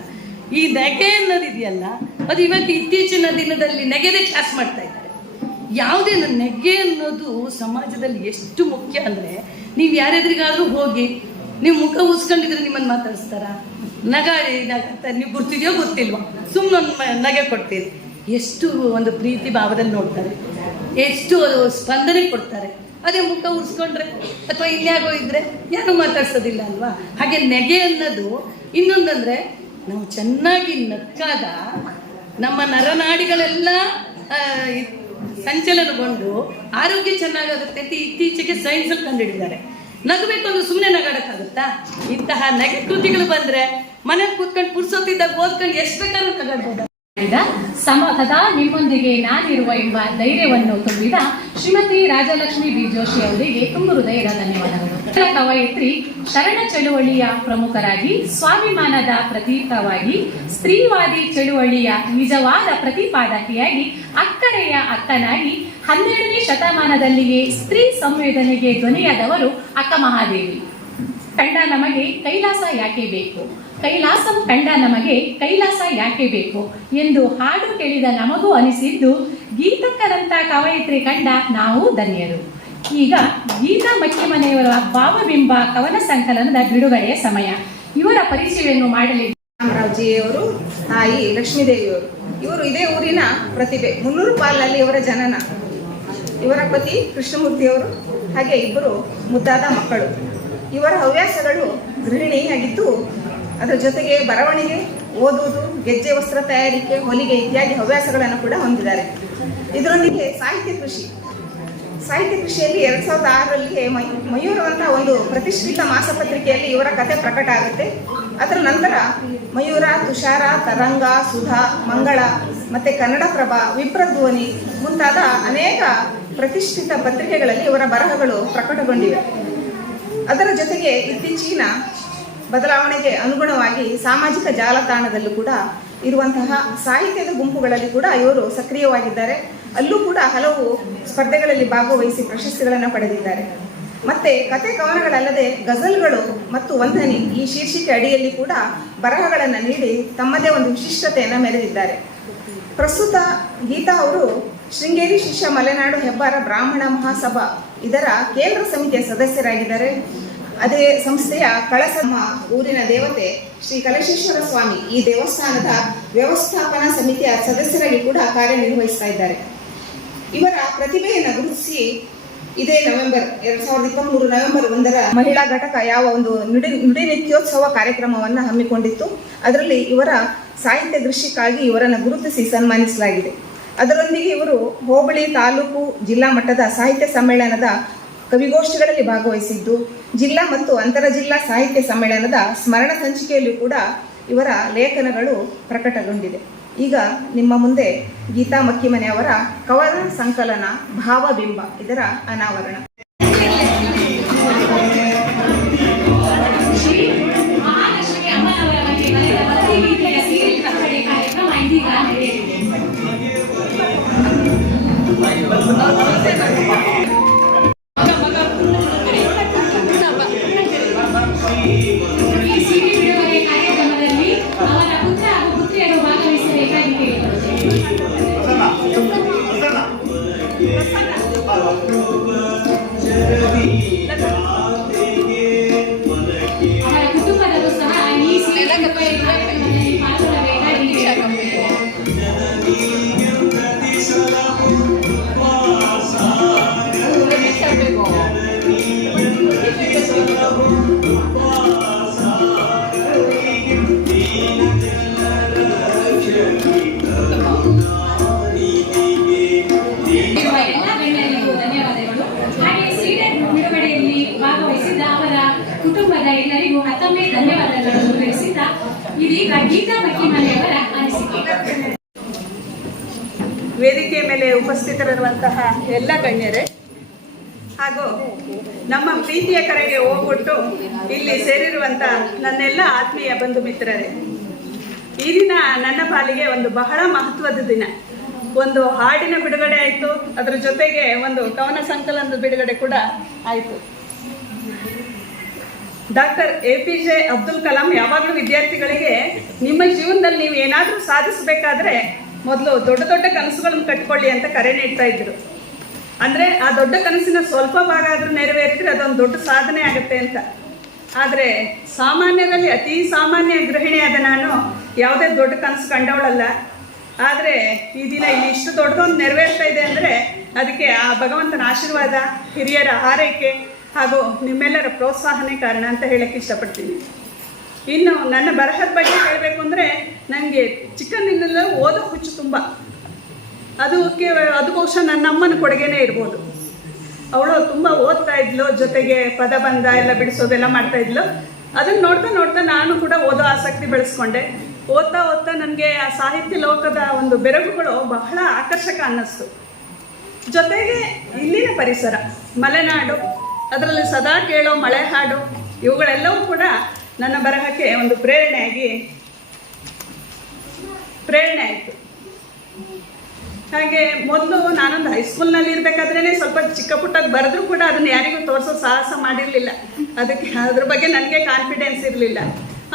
ಈ ನೆಗೆ ಅನ್ನೋದಿದೆಯಲ್ಲ, ಅದು ಇವತ್ತು ಇತ್ತೀಚಿನ ದಿನದಲ್ಲಿ ನೆಗೆದೇ ಕ್ಲಾಸ್ ಮಾಡ್ತಾ ಇದ್ದಾರೆ. ಯಾವುದೇ ನೆಗೆ ಅನ್ನೋದು ಸಮಾಜದಲ್ಲಿ ಎಷ್ಟು ಮುಖ್ಯ ಅಂದರೆ, ನೀವು ಯಾರೆದ್ರಿಗಾದರೂ ಹೋಗಿ ನೀವು ಮುಖ ಉಸ್ಕೊಂಡಿದ್ರೆ ನಿಮ್ಮನ್ನು ಮಾತಾಡಿಸ್ತಾರ? ನಗಾಡ್ತಾರೆ, ನೀವು ಗೊತ್ತಿದೆಯೋ ಗೊತ್ತಿಲ್ವೋ, ಸುಮ್ಮನೆ ನಗೆ ಕೊಡ್ತೀರಿ. ಎಷ್ಟು ಒಂದು ಪ್ರೀತಿ ಭಾವದಲ್ಲಿ ನೋಡ್ತಾರೆ, ಎಷ್ಟು ಸ್ಪಂದನೆ ಕೊಡ್ತಾರೆ. ಅದೇ ಮುಖ ಉರ್ಸ್ಕೊಂಡ್ರೆ ಅಥವಾ ಇನ್ಯಾಗೋ ಇದ್ರೆ ಯಾರು ಮಾತಾಡ್ಸೋದಿಲ್ಲ ಅಲ್ವಾ? ಹಾಗೆ ನೆಗೆ ಅನ್ನೋದು ಇನ್ನೊಂದಂದರೆ, ನಾವು ಚೆನ್ನಾಗಿ ನಕ್ಕಾಗ ನಮ್ಮ ನರನಾಡಿಗಳೆಲ್ಲ ಸಂಚಲನಗೊಂಡು ಆರೋಗ್ಯ ಚೆನ್ನಾಗಾಗುತ್ತೆ ಅಂತ ಇತ್ತೀಚೆಗೆ ಸೈನ್ಸಲ್ಲಿ ಕಂಡುಹಿಡಿದ್ದಾರೆ. ನಗಬೇಕು ಅಂದ್ರೆ ಸುಮ್ಮನೆ ನಗಾಡಕ್ಕಾಗುತ್ತಾ? ಇಂತಹ ನಗೆ ಕೃತಿಗಳು ಬಂದರೆ ಮನೇಲಿ ಕೂತ್ಕೊಂಡು ಪುರ್ಸೊತ್ತಿದ್ದಾಗ ಓದ್ಕೊಂಡು ಎಷ್ಟು ಬೇಕಾದ್ರೂ ನಗಾಡ್ಬೋದು. ಸದಾ ನಿಮ್ಮೊಂದಿಗೆ ನಾನಿರುವ ಎಂಬ ಧೈರ್ಯವನ್ನು ತುಂಬಿದ ಶ್ರೀಮತಿ ರಾಜಲಕ್ಷ್ಮಿ ಬಿ ಜೋಶಿ ಅವರಿಗೆ ತುಂಬ ಹೃದಯದ ಧನ್ಯವಾದಗಳು. ಕವಯಿತ್ರಿ ಶರಣ ಚಳುವಳಿಯ ಪ್ರಮುಖರಾಗಿ, ಸ್ವಾಭಿಮಾನದ ಪ್ರತೀಕವಾಗಿ, ಸ್ತ್ರೀವಾದಿ ಚಳುವಳಿಯ ನಿಜವಾದ ಪ್ರತಿಪಾದಕಿಯಾಗಿ, ಅಕ್ಕರೆಯ ಅಕ್ಕನಾಗಿ 12ನೇ ಶತಮಾನದಲ್ಲಿಯೇ ಸ್ತ್ರೀ ಸಂವೇದನೆಗೆ ಧ್ವನಿಯಾದವರು ಅಕ್ಕ ಮಹಾದೇವಿ. ಕಂಡ ನಮಗೆ ಕೈಲಾಸ ಯಾಕೆ ಬೇಕು, ಕೈಲಾಸಂ ಕಂಡ ನಮಗೆ ಕೈಲಾಸ ಯಾಕೆ ಬೇಕು ಎಂದು ಹಾಡು ಕೇಳಿದ ನಮಗೂ ಅನಿಸಿದ್ದು, ಗೀತಕ್ಕರಂತ ಕವಯಿತ್ರಿ ಕಂಡ ನಾವು ಧನ್ಯರು. ಈಗ ಗೀತಾ ಮಕ್ಕಿಮನೆಯವರ ಭಾವಬಿಂಬ ಕವನ ಸಂಕಲನದ ಬಿಡುಗಡೆಯ ಸಮಯ. ಇವರ ಪರಿಚಯವನ್ನು ಮಾಡಲಿದ್ದಾರೆ ರಾಮರಾವ್ಜಿಯವರು, ತಾಯಿ ಲಕ್ಷ್ಮೀದೇವಿಯವರು. ಇವರು ಇದೇ ಊರಿನ ಪ್ರತಿಭೆ. 300 ಪಾಲಿನಲ್ಲಿ ಇವರ ಜನನ. ಇವರ ಪತಿ ಕೃಷ್ಣಮೂರ್ತಿಯವರು, ಹಾಗೆ ಇಬ್ಬರು ಮುದ್ದಾದ ಮಕ್ಕಳು. ಇವರ ಹವ್ಯಾಸಗಳು ಗೃಹಿಣಿಯಾಗಿದ್ದು, ಅದರ ಜೊತೆಗೆ ಬರವಣಿಗೆ, ಓದುವುದು, ಗೆಜ್ಜೆ ವಸ್ತ್ರ ತಯಾರಿಕೆ, ಹೊಲಿಗೆ ಇತ್ಯಾದಿ ಹವ್ಯಾಸಗಳನ್ನು ಕೂಡ ಹೊಂದಿದ್ದಾರೆ. ಇದರೊಂದಿಗೆ ಸಾಹಿತ್ಯ ಕೃಷಿಯಲ್ಲಿ 2006ರಲ್ಲಿ ಮಯೂರವಂತಹ ಒಂದು ಪ್ರತಿಷ್ಠಿತ ಮಾಸಪತ್ರಿಕೆಯಲ್ಲಿ ಇವರ ಕತೆ ಪ್ರಕಟ ಆಗುತ್ತೆ. ಅದರ ನಂತರ ಮಯೂರ, ತುಷಾರ, ತರಂಗ, ಸುಧಾ, ಮಂಗಳ ಮತ್ತು ಕನ್ನಡಪ್ರಭ, ವಿಪ್ರಧ್ವನಿ ಮುಂತಾದ ಅನೇಕ ಪ್ರತಿಷ್ಠಿತ ಪತ್ರಿಕೆಗಳಲ್ಲಿ ಇವರ ಬರಹಗಳು ಪ್ರಕಟಗೊಂಡಿವೆ. ಅದರ ಜೊತೆಗೆ ಇತ್ತೀಚಿನ ಬದಲಾವಣೆಗೆ ಅನುಗುಣವಾಗಿ ಸಾಮಾಜಿಕ ಜಾಲತಾಣದಲ್ಲೂ ಕೂಡ ಇರುವಂತಹ ಸಾಹಿತ್ಯದ ಗುಂಪುಗಳಲ್ಲಿ ಕೂಡ ಇವರು ಸಕ್ರಿಯವಾಗಿದ್ದಾರೆ. ಅಲ್ಲೂ ಕೂಡ ಹಲವು ಸ್ಪರ್ಧೆಗಳಲ್ಲಿ ಭಾಗವಹಿಸಿ ಪ್ರಶಸ್ತಿಗಳನ್ನು ಪಡೆದಿದ್ದಾರೆ. ಮತ್ತು ಕತೆ ಕವನಗಳಲ್ಲದೆ ಗಜಲ್ಗಳು ಮತ್ತು ವಂದನಿ ಈ ಶೀರ್ಷಿಕೆ ಅಡಿಯಲ್ಲಿ ಕೂಡ ಬರಹಗಳನ್ನು ನೀಡಿ ತಮ್ಮದೇ ಒಂದು ವಿಶಿಷ್ಟತೆಯನ್ನು ಮೆರೆದಿದ್ದಾರೆ. ಪ್ರಸ್ತುತ ಗೀತಾ ಅವರು ಶೃಂಗೇರಿ ಶಿಷ್ಯ ಮಲೆನಾಡು ಹೆಬ್ಬಾರ ಬ್ರಾಹ್ಮಣ ಮಹಾಸಭಾ ಇದರ ಕೇಂದ್ರ ಸಮಿತಿಯ ಸದಸ್ಯರಾಗಿದ್ದಾರೆ. ಅದೇ ಸಂಸ್ಥೆಯ ಕಳಸ ಊರಿನ ದೇವತೆ ಶ್ರೀ ಕಲಶೇಶ್ವರ ಸ್ವಾಮಿ ಈ ದೇವಸ್ಥಾನದ ವ್ಯವಸ್ಥಾಪನಾ ಸಮಿತಿಯ ಸದಸ್ಯರಾಗಿ ಕೂಡ ಕಾರ್ಯನಿರ್ವಹಿಸ್ತಾ ಇದ್ದಾರೆ. ಇವರ ಪ್ರತಿಭೆಯನ್ನು ಗುರುತಿಸಿ ಇದೇ 2023 ನವೆಂಬರ್ 1ರ ಮಹಿಳಾ ಘಟಕ ಯಾವ ಒಂದು ನುಡಿ ನಿತ್ಯೋತ್ಸವ ಕಾರ್ಯಕ್ರಮವನ್ನು ಹಮ್ಮಿಕೊಂಡಿತ್ತು. ಅದರಲ್ಲಿ ಇವರ ಸಾಹಿತ್ಯ ದೃಶ್ಯಕ್ಕಾಗಿ ಇವರನ್ನು ಗುರುತಿಸಿ ಸನ್ಮಾನಿಸಲಾಗಿದೆ. ಅದರೊಂದಿಗೆ ಇವರು ಹೋಬಳಿ, ತಾಲೂಕು, ಜಿಲ್ಲಾ ಮಟ್ಟದ ಸಾಹಿತ್ಯ ಸಮ್ಮೇಳನದ ಕವಿಗೋಷ್ಠಿಗಳಲ್ಲಿ ಭಾಗವಹಿಸಿದ್ದು, ಜಿಲ್ಲಾ ಮತ್ತು ಅಂತರ ಜಿಲ್ಲಾ ಸಾಹಿತ್ಯ ಸಮ್ಮೇಳನದ ಸ್ಮರಣ ಸಂಚಿಕೆಯಲ್ಲೂ ಕೂಡ ಇವರ ಲೇಖನಗಳು ಪ್ರಕಟಗೊಂಡಿದೆ. ಈಗ ನಿಮ್ಮ ಮುಂದೆ ಗೀತಾ ಮಕ್ಕಿಮನೆಯವರ ಕವನ ಸಂಕಲನ ಭಾವಬಿಂಬ ಇದರ ಅನಾವರಣ. ಶ್ರೀ ಮಹಾಲಕ್ಷ್ಮಿ ಅಮ್ಮನವರ ಬಗ್ಗೆ ಬರೆದ ಭಕ್ತಿಗೀತೆಯ ಸೀರಿಯಲ್ ಕಟ್ಟಡೆ ಕಾರ್ಯಕ್ರಮ ಇದೀಗ ನಡೆಯಲಿದೆ. ಈ ಸಿಡಿ ಬಿಡುಗಡೆ ಕಾರ್ಯಕ್ರಮದಲ್ಲಿ ಅವರ ಪುತ್ರ ಹಾಗೂ ಪುತ್ರಿಯರು ಭಾಗವಹಿಸಬೇಕಾಗಿ ಕೇಳಿಕೊಳ್ಳುತ್ತೇವೆ. ಅವರ ಕುಟುಂಬದವರು ಸಹ ಈ ಸಿಡಿ ಬಿಡುಗಡೆ ಕಾರ್ಯಕ್ರಮದಲ್ಲಿ ಪಾಲ್ಗೊಳ್ಳಬೇಕಾಗಿ ಕೇಳಿಕೊಳ್ಳುತ್ತೇವೆ. ಕುಟುಂಬದ ಎಲ್ಲರಿಗೂ ಮತ್ತೊಮ್ಮೆ ಧನ್ಯವಾದಗಳನ್ನು ತಿಳಿಸುತ್ತಾ ಇದೀಗ ಗೀತಾ ಮಕ್ಕಿಮನೆಯವರ ವೇದಿಕೆ ಮೇಲೆ ಉಪಸ್ಥಿತರಿರುವಂತಹ ಎಲ್ಲ ಗಣ್ಯರೇ ಹಾಗೂ ನಮ್ಮ ಪ್ರೀತಿಯ ಕರೆಗೆ ಹೋಗ್ಬಿಟ್ಟು ಇಲ್ಲಿ ಸೇರಿರುವಂಥ ನನ್ನೆಲ್ಲ ಆತ್ಮೀಯ ಬಂಧು ಮಿತ್ರರೇ, ಈ ದಿನ ನನ್ನ ಪಾಲಿಗೆ ಒಂದು ಬಹಳ ಮಹತ್ವದ ದಿನ. ಒಂದು ಹಾಡಿನ ಬಿಡುಗಡೆ ಆಯಿತು, ಅದರ ಜೊತೆಗೆ ಒಂದು ಕವನ ಸಂಕಲನದ ಬಿಡುಗಡೆ ಕೂಡ ಆಯಿತು. ಡಾಕ್ಟರ್ APJ ಅಬ್ದುಲ್ ಕಲಾಂ ಯಾವಾಗಲೂ ವಿದ್ಯಾರ್ಥಿಗಳಿಗೆ ನಿಮ್ಮ ಜೀವನದಲ್ಲಿ ನೀವು ಏನಾದರೂ ಸಾಧಿಸಬೇಕಾದ್ರೆ ಮೊದಲು ದೊಡ್ಡ ದೊಡ್ಡ ಕನಸುಗಳನ್ನು ಕಟ್ಕೊಳ್ಳಿ ಅಂತ ಕರೆ ನೀಡ್ತಾ ಇದ್ರು. ಅಂದರೆ ಆ ದೊಡ್ಡ ಕನಸಿನ ಸ್ವಲ್ಪ ಭಾಗ ಆದರೂ ನೆರವೇರಿದ್ರೆ ಅದೊಂದು ದೊಡ್ಡ ಸಾಧನೆ ಆಗುತ್ತೆ ಅಂತ. ಆದರೆ ಸಾಮಾನ್ಯದಲ್ಲಿ ಅತಿ ಸಾಮಾನ್ಯ ಗೃಹಿಣಿಯಾದ ನಾನು ಯಾವುದೇ ದೊಡ್ಡ ಕನಸು ಕಂಡವಳಲ್ಲ. ಆದರೆ ಈ ದಿನ ಇಲ್ಲಿ ಇಷ್ಟು ದೊಡ್ಡದೊಂದು ನೆರವೇರ್ತಾ ಇದೆ ಅಂದರೆ ಅದಕ್ಕೆ ಆ ಭಗವಂತನ ಆಶೀರ್ವಾದ, ಹಿರಿಯರ ಹಾರೈಕೆ ಹಾಗೂ ನಿಮ್ಮೆಲ್ಲರ ಪ್ರೋತ್ಸಾಹನೇ ಕಾರಣ ಅಂತ ಹೇಳಕ್ಕೆ ಇಷ್ಟಪಡ್ತೀನಿ. ಇನ್ನು ನನ್ನ ಬರಹದ ಬಗ್ಗೆ ಹೇಳಬೇಕು ಅಂದರೆ ನನಗೆ ಚಿಕ್ಕಂದಿನಲ್ಲೂ ಓದೋ ಹುಚ್ಚು ತುಂಬ. ಅದು ಬಹುಶಃ ನನ್ನ ಅಮ್ಮನ ಕೊಡುಗೆನೇ ಇರ್ಬೋದು. ಅವಳು ತುಂಬ ಓದ್ತಾ ಇದ್ಲು, ಜೊತೆಗೆ ಪದಬಂಧ ಎಲ್ಲ ಬಿಡಿಸೋದೆಲ್ಲ ಮಾಡ್ತಾ ಇದ್ಲು. ಅದನ್ನು ನೋಡ್ತಾ ನೋಡ್ತಾ ನಾನು ಕೂಡ ಓದೋ ಆಸಕ್ತಿ ಬೆಳೆಸ್ಕೊಂಡೆ. ಓದ್ತಾ ಓದ್ತಾ ನನಗೆ ಆ ಸಾಹಿತ್ಯ ಲೋಕದ ಒಂದು ಬೆರಗುಗಳು ಬಹಳ ಆಕರ್ಷಕ ಅನ್ನಿಸ್ತು. ಜೊತೆಗೆ ಇಲ್ಲಿನ ಪರಿಸರ, ಮಲೆನಾಡು, ಅದರಲ್ಲಿ ಸದಾ ಕೇಳೋ ಮಳೆ ಹಾಡು, ಇವುಗಳೆಲ್ಲವೂ ಕೂಡ ನನ್ನ ಬರಹಕ್ಕೆ ಒಂದು ಪ್ರೇರಣೆ ಆಯಿತು. ಹಾಗೆ ಮೊದಲು ನಾನೊಂದು ಹೈಸ್ಕೂಲ್ನಲ್ಲಿ ಇರಬೇಕಾದ್ರೇ ಸ್ವಲ್ಪ ಚಿಕ್ಕ ಪುಟ್ಟದ್ದು ಬರೆದ್ರೂ ಕೂಡ ಅದನ್ನು ಯಾರಿಗೂ ತೋರಿಸೋ ಸಾಹಸ ಮಾಡಿರಲಿಲ್ಲ. ಅದ್ರ ಬಗ್ಗೆ ನನಗೆ ಕಾನ್ಫಿಡೆನ್ಸ್ ಇರಲಿಲ್ಲ.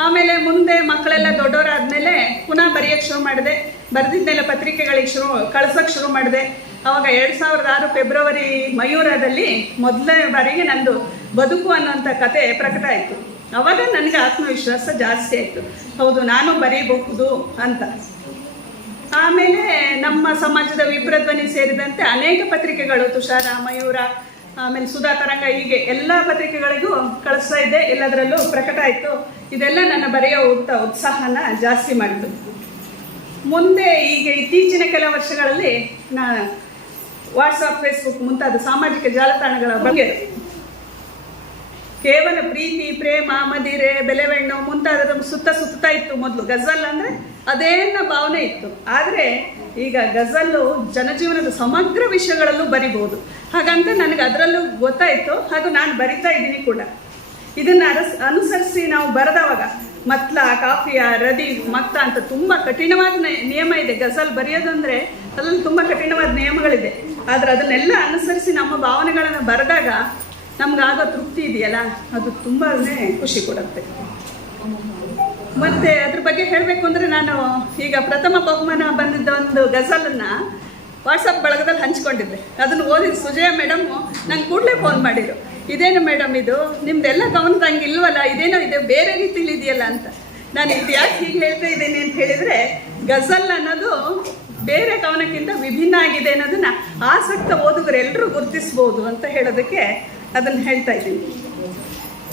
ಆಮೇಲೆ ಮುಂದೆ ಮಕ್ಕಳೆಲ್ಲ ದೊಡ್ಡವರಾದ್ಮೇಲೆ ಪುನಃ ಬರೆಯೋಕ್ಕೆ ಶುರು ಮಾಡಿದೆ. ಬರೆದಿದ್ದೆಲ್ಲ ಪತ್ರಿಕೆಗಳಿಗೆ ಕಳ್ಸೋಕ್ಕೆ ಶುರು ಮಾಡಿದೆ. ಆವಾಗ 2006 ಫೆಬ್ರವರಿ ಮಯೂರದಲ್ಲಿ ಮೊದಲನೇ ಬಾರಿಗೆ ನಂದು ಬದುಕು ಅನ್ನೋಂಥ ಕತೆ ಪ್ರಕಟ ಆಯಿತು. ಆವಾಗ ನನಗೆ ಆತ್ಮವಿಶ್ವಾಸ ಜಾಸ್ತಿ ಆಯಿತು, ಹೌದು ನಾನು ಬರೀಬಹುದು ಅಂತ. ಆಮೇಲೆ ನಮ್ಮ ಸಮಾಜದ ವಿಪ್ರಧ್ವನಿ ಸೇರಿದಂತೆ ಅನೇಕ ಪತ್ರಿಕೆಗಳು, ತುಷಾರ, ಮಯೂರ, ಆಮೇಲೆ ಸುಧಾ ತರಂಗ, ಹೀಗೆ ಎಲ್ಲ ಪತ್ರಿಕೆಗಳಿಗೂ ಕಳಿಸ್ತಾ ಇದ್ದೆ. ಎಲ್ಲದರಲ್ಲೂ ಪ್ರಕಟ ಆಯಿತು. ಇದೆಲ್ಲ ನನ್ನ ಬರೆಯೋ ಉತ್ಸಾಹನ ಜಾಸ್ತಿ ಮಾಡಿತು. ಮುಂದೆ ಈಗ ಇತ್ತೀಚಿನ ಕೆಲ ವರ್ಷಗಳಲ್ಲಿ ವಾಟ್ಸಪ್, ಫೇಸ್ಬುಕ್ ಮುಂತಾದ ಸಾಮಾಜಿಕ ಜಾಲತಾಣಗಳ ಬಗ್ಗೆ ಕೇವಲ ಪ್ರೀತಿ, ಪ್ರೇಮ, ಮದಿರೆ, ಬೆಲೆವೆಣ್ಣು ಮುಂತಾದ ಸುತ್ತಾ ಇತ್ತು. ಮೊದಲು ಗಜಲ್ ಅಂದರೆ ಅದೇನ ಭಾವನೆ ಇತ್ತು. ಆದರೆ ಈಗ ಗಜಲ್ಲು ಜನಜೀವನದ ಸಮಗ್ರ ವಿಷಯಗಳಲ್ಲೂ ಬರಿಬೋದು. ಹಾಗಂತ ನನಗೆ ಅದರಲ್ಲೂ ಗೊತ್ತಾಯಿತು, ಹಾಗೂ ನಾನು ಬರಿತಾ ಇದ್ದೀನಿ ಕೂಡ. ಇದನ್ನು ಅನುಸರಿಸಿ ನಾವು ಬರೆದವಾಗ ಮತ್ಲ, ಕಾಫಿಯ, ರದೀಫ್, ಮಕ್ತ ಅಂತ ತುಂಬ ಕಠಿಣವಾದ ನಿಯಮ ಇದೆ. ಗಜಲ್ ಬರೆಯೋದಂದರೆ ಅದರಲ್ಲಿ ತುಂಬ ಕಠಿಣವಾದ ನಿಯಮಗಳಿದೆ. ಆದರೆ ಅದನ್ನೆಲ್ಲ ಅನುಸರಿಸಿ ನಮ್ಮ ಭಾವನೆಗಳನ್ನು ಬರೆದಾಗ ನಮಗಾಗೋ ತೃಪ್ತಿ ಇದೆಯಲ್ಲ, ಅದು ತುಂಬಾ ಖುಷಿ ಕೊಡುತ್ತೆ. ಮತ್ತು ಅದ್ರ ಬಗ್ಗೆ ಹೇಳಬೇಕು ಅಂದರೆ, ನಾನು ಈಗ ಪ್ರಥಮ ಬಹುಮಾನ ಬಂದಿದ್ದ ಒಂದು ಗಜಲನ್ನು ವಾಟ್ಸಪ್ ಬಳಗದಲ್ಲಿ ಹಂಚ್ಕೊಂಡಿದ್ದೆ. ಅದನ್ನು ಓದಿದ ಸುಜಯ ಮೇಡಮ್ಮು ನಂಗೆ ಕೂಡಲೇ ಫೋನ್ ಮಾಡಿದ್ರು, ಇದೇನು ಮೇಡಮ್ ಇದು ನಿಮ್ಮದೆಲ್ಲ ಕವನದ ಹಂಗೆ ಇಲ್ವಲ್ಲ, ಇದೇನೋ ಇದೆ ಬೇರೆ ರೀತಿಲಿ ಇದೆಯಲ್ಲ ಅಂತ. ನಾನು ಇದು ಯಾಕೆ ಹೀಗೆ ಹೇಳ್ತಾ ಇದ್ದೀನಿ ಅಂತ ಹೇಳಿದರೆ, ಗಜಲ್ ಅನ್ನೋದು ಬೇರೆ ಕವನಕ್ಕಿಂತ ವಿಭಿನ್ನ ಆಗಿದೆ ಅನ್ನೋದನ್ನು ಆಸಕ್ತ ಓದುಗರೆಲ್ಲರೂ ಗುರುತಿಸ್ಬೋದು ಅಂತ ಹೇಳೋದಕ್ಕೆ ಅದನ್ನು ಹೇಳ್ತಾ ಇದ್ದೀನಿ.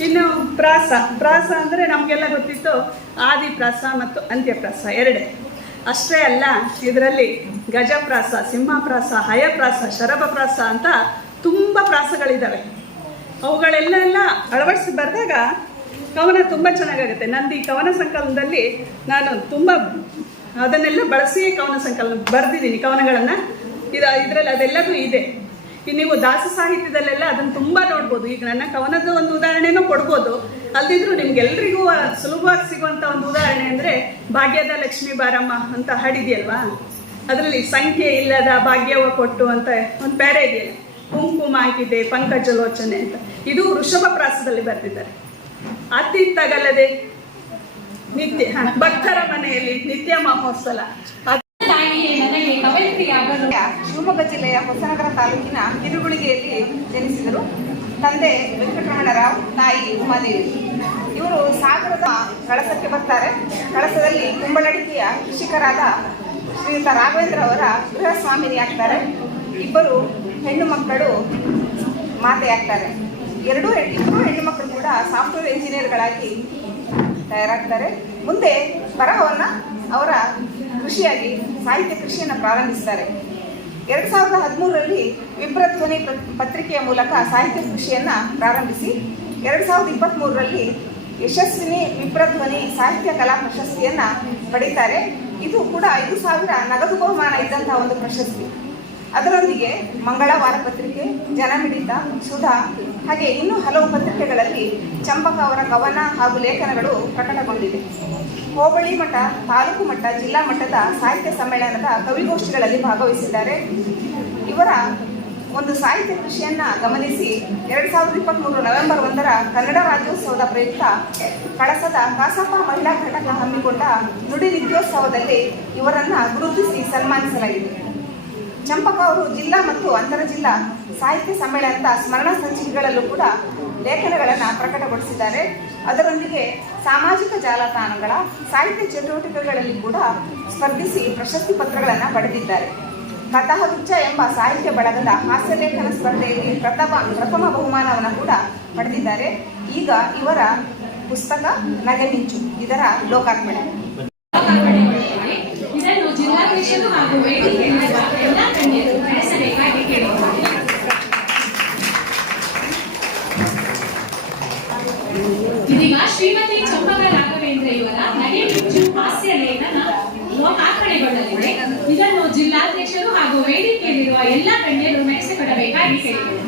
ಇನ್ನು ಪ್ರಾಸ ಅಂದರೆ ನಮಗೆಲ್ಲ ಗೊತ್ತಿತ್ತು, ಆದಿಪ್ರಾಸ ಮತ್ತು ಅಂತ್ಯಪ್ರಾಸ ಎರಡೇ. ಅಷ್ಟೇ ಅಲ್ಲ, ಇದರಲ್ಲಿ ಗಜಪ್ರಾಸ, ಸಿಂಹಪ್ರಾಸ, ಹಯಪ್ರಾಸ, ಶರಭಪ್ರಾಸ ಅಂತ ತುಂಬ ಪ್ರಾಸಗಳಿದ್ದಾವೆ. ಅವುಗಳೆಲ್ಲ ಅಳವಡಿಸಿ ಬರೆದಾಗ ಕವನ ತುಂಬ ಚೆನ್ನಾಗಾಗುತ್ತೆ. ನಂದು ಈ ಕವನ ಸಂಕಲನದಲ್ಲಿ ನಾನು ತುಂಬ ಅದನ್ನೆಲ್ಲ ಬಳಸಿ ಕವನ ಸಂಕಲನ ಬರೆದಿದ್ದೀನಿ. ಕವನಗಳನ್ನು ಇದರಲ್ಲಿ ಅದೆಲ್ಲದೂ ಇದೆ. ನೀವು ದಾಸ ಸಾಹಿತ್ಯದಲ್ಲೆಲ್ಲ ಅದನ್ನು ತುಂಬ ನೋಡ್ಬೋದು. ಈಗ ನನ್ನ ಕವನದ ಒಂದು ಉದಾಹರಣೆನೂ ಕೊಡ್ಬೋದು. ಅಲ್ದಿದ್ರೂ ನಿಮ್ಗೆಲ್ರಿಗೂ ಸುಲಭವಾಗಿ ಸಿಗುವಂಥ ಒಂದು ಉದಾಹರಣೆ ಅಂದರೆ ಭಾಗ್ಯದ ಲಕ್ಷ್ಮೀ ಬಾರಮ್ಮ ಅಂತ ಹಾಡಿದೆಯಲ್ವಾ, ಅದರಲ್ಲಿ ಸಂಖ್ಯೆ ಇಲ್ಲದ ಭಾಗ್ಯವ ಕೊಟ್ಟು ಅಂತ ಒಂದು ಪ್ಯಾರೆ ಇದೆಯಲ್ಲ, ಕುಂಕುಮ ಹಾಕಿದೆ ಪಂಕಜಲೋಚನೆ ಅಂತ. ಇದು ವೃಷಭ ಪ್ರಾಸದಲ್ಲಿ ಬರೆದಿದ್ದಾರೆ. ಅತ್ತಿತ್ತಗಲ್ಲದೆ ನಿತ್ಯ ಭಕ್ತರ ಮನೆಯಲ್ಲಿ ನಿತ್ಯ ಮಹೋತ್ಸವ. ಶಿವಮೊಗ್ಗ ಜಿಲ್ಲೆಯ ಹೊಸನಗರ ತಾಲೂಕಿನ ಕಿರುಗುಳಿಗೆಯಲ್ಲಿ ಜನಿಸಿದರು. ತಂದೆ ವೆಂಕಟರಮಣರಾವ್, ತಾಯಿ ಉಮಾದೇವಿ. ಇವರು ಸಾಗರದ ಕಳಸಕ್ಕೆ ಬರ್ತಾರೆ. ಕಳಸದಲ್ಲಿ ಕುಂಬಳಡಿಕೆಯ ಕೃಷಿಕರಾದ ಶ್ರೀಯುತ ರಾಘವೇಂದ್ರ ಅವರ ಗೃಹ ಸ್ವಾಮಿನಿಯಾಗ್ತಾರೆ. ಇಬ್ಬರು ಹೆಣ್ಣು ಮಕ್ಕಳು ಮಾತೆಯಾಗ್ತಾರೆ. ಇಬ್ಬರು ಹೆಣ್ಣು ಮಕ್ಕಳು ಕೂಡ ಸಾಫ್ಟ್ವೇರ್ ಇಂಜಿನಿಯರ್ಗಳಾಗಿ ತಯಾರಾಗ್ತಾರೆ. ಮುಂದೆ ಬರಹವನ್ನು ಅವರ ಕೃಷಿಯಾಗಿ ಸಾಹಿತ್ಯ ಕೃಷಿಯನ್ನು ಪ್ರಾರಂಭಿಸ್ತಾರೆ. 2013ರಲ್ಲಿ ವಿಪ್ರಧ್ವನಿ ಪತ್ರಿಕೆಯ ಮೂಲಕ ಸಾಹಿತ್ಯ ಕೃಷಿಯನ್ನು ಪ್ರಾರಂಭಿಸಿ 2023ರಲ್ಲಿ ಯಶಸ್ವಿನಿ ವಿಪ್ರಧ್ವನಿ ಸಾಹಿತ್ಯ ಕಲಾ ಪ್ರಶಸ್ತಿಯನ್ನು ಪಡೀತಾರೆ. ಇದು ಕೂಡ 5,000 ನಗದು ಬಹುಮಾನ ಇದ್ದಂತಹ ಒಂದು ಪ್ರಶಸ್ತಿ. ಅದರೊಂದಿಗೆ ಮಂಗಳ ವಾರಪತ್ರಿಕೆ, ಜನಮಿಡಿತ, ಸುಧಾ ಹಾಗೆ ಇನ್ನೂ ಹಲವು ಪತ್ರಿಕೆಗಳಲ್ಲಿ ಚಂಪಕ ಅವರ ಕವನ ಹಾಗೂ ಲೇಖನಗಳು ಪ್ರಕಟಗೊಂಡಿವೆ. ಹೋಬಳಿ ಮಟ್ಟ, ತಾಲೂಕು ಮಟ್ಟ, ಜಿಲ್ಲಾ ಮಟ್ಟದ ಸಾಹಿತ್ಯ ಸಮ್ಮೇಳನದ ಕವಿಗೋಷ್ಠಿಗಳಲ್ಲಿ ಭಾಗವಹಿಸಿದ್ದಾರೆ. ಇವರ ಒಂದು ಸಾಹಿತ್ಯ ಕೃಷಿಯನ್ನ ಗಮನಿಸಿ 2023 ನವೆಂಬರ್ 1 ಕನ್ನಡ ರಾಜ್ಯೋತ್ಸವದ ಪ್ರಯುಕ್ತ ಕಳಸದ ಕಸಾಪ ಮಹಿಳಾ ಘಟಕ ಹಮ್ಮಿಕೊಂಡ ನುಡಿ ನಿತ್ಯೋತ್ಸವದಲ್ಲಿ ಇವರನ್ನ ಗುರುತಿಸಿ ಸನ್ಮಾನಿಸಲಾಗಿದೆ. ಚಂಪಕ ಅವರು ಜಿಲ್ಲಾ ಮತ್ತು ಅಂತರ ಜಿಲ್ಲಾ ಸಾಹಿತ್ಯ ಸಮ್ಮೇಳನದ ಸ್ಮರಣ ಸಂಚಿಕೆಗಳಲ್ಲೂ ಕೂಡ ಲೇಖನಗಳನ್ನು ಪ್ರಕಟಗೊಳಿಸಿದ್ದಾರೆ. ಅದರೊಂದಿಗೆ ಸಾಮಾಜಿಕ ಜಾಲತಾಣಗಳ ಸಾಹಿತ್ಯ ಚಟುವಟಿಕೆಗಳಲ್ಲಿ ಕೂಡ ಸ್ಪರ್ಧಿಸಿ ಪ್ರಶಸ್ತಿ ಪತ್ರಗಳನ್ನು ಪಡೆದಿದ್ದಾರೆ. ಕಥಾಗುಚ್ಛ ಎಂಬ ಸಾಹಿತ್ಯ ಬಳಗದ ಹಾಸ್ಯ ಲೇಖನ ಸ್ಪರ್ಧೆಯಲ್ಲಿ ಪ್ರಥಮ ಬಹುಮಾನವನ್ನು ಕೂಡ ಪಡೆದಿದ್ದಾರೆ. ಈಗ ಇವರ ಪುಸ್ತಕ ನಗೆಮಿಂಚು ಇದರ ಲೋಕಾರ್ಪಣೆ. ಇದನ್ನು ಜಿಲ್ಲಾಧ್ಯಕ್ಷರು ಹಾಗೂ ವೇದಿಕೆಯಲ್ಲಿರುವ ಎಲ್ಲ ಗಣ್ಯರು ನಡೆಸಬೇಕಾಗಿ ಕೇಳಿದ್ದಾರೆ. ಇದೀಗ ಶ್ರೀಮತಿ ಚಂಪಕ ರಾಘವೇಂದ್ರ ಇವರ ನಗೆಮಿಂಚು ಹಾಸ್ಯ ಲೇಖನ ಲೋಕಾರ್ಪಣೆಗೊಳ್ಳಲಿದೆ. ಇದನ್ನು ಜಿಲ್ಲಾಧ್ಯಕ್ಷರು ಹಾಗೂ ವೇದಿಕೆಯಲ್ಲಿರುವ ಎಲ್ಲ ಗಣ್ಯರು ನಡೆಸಿಕೊಡಬೇಕಾಗಿ ಕೇಳಿದ್ದಾರೆ.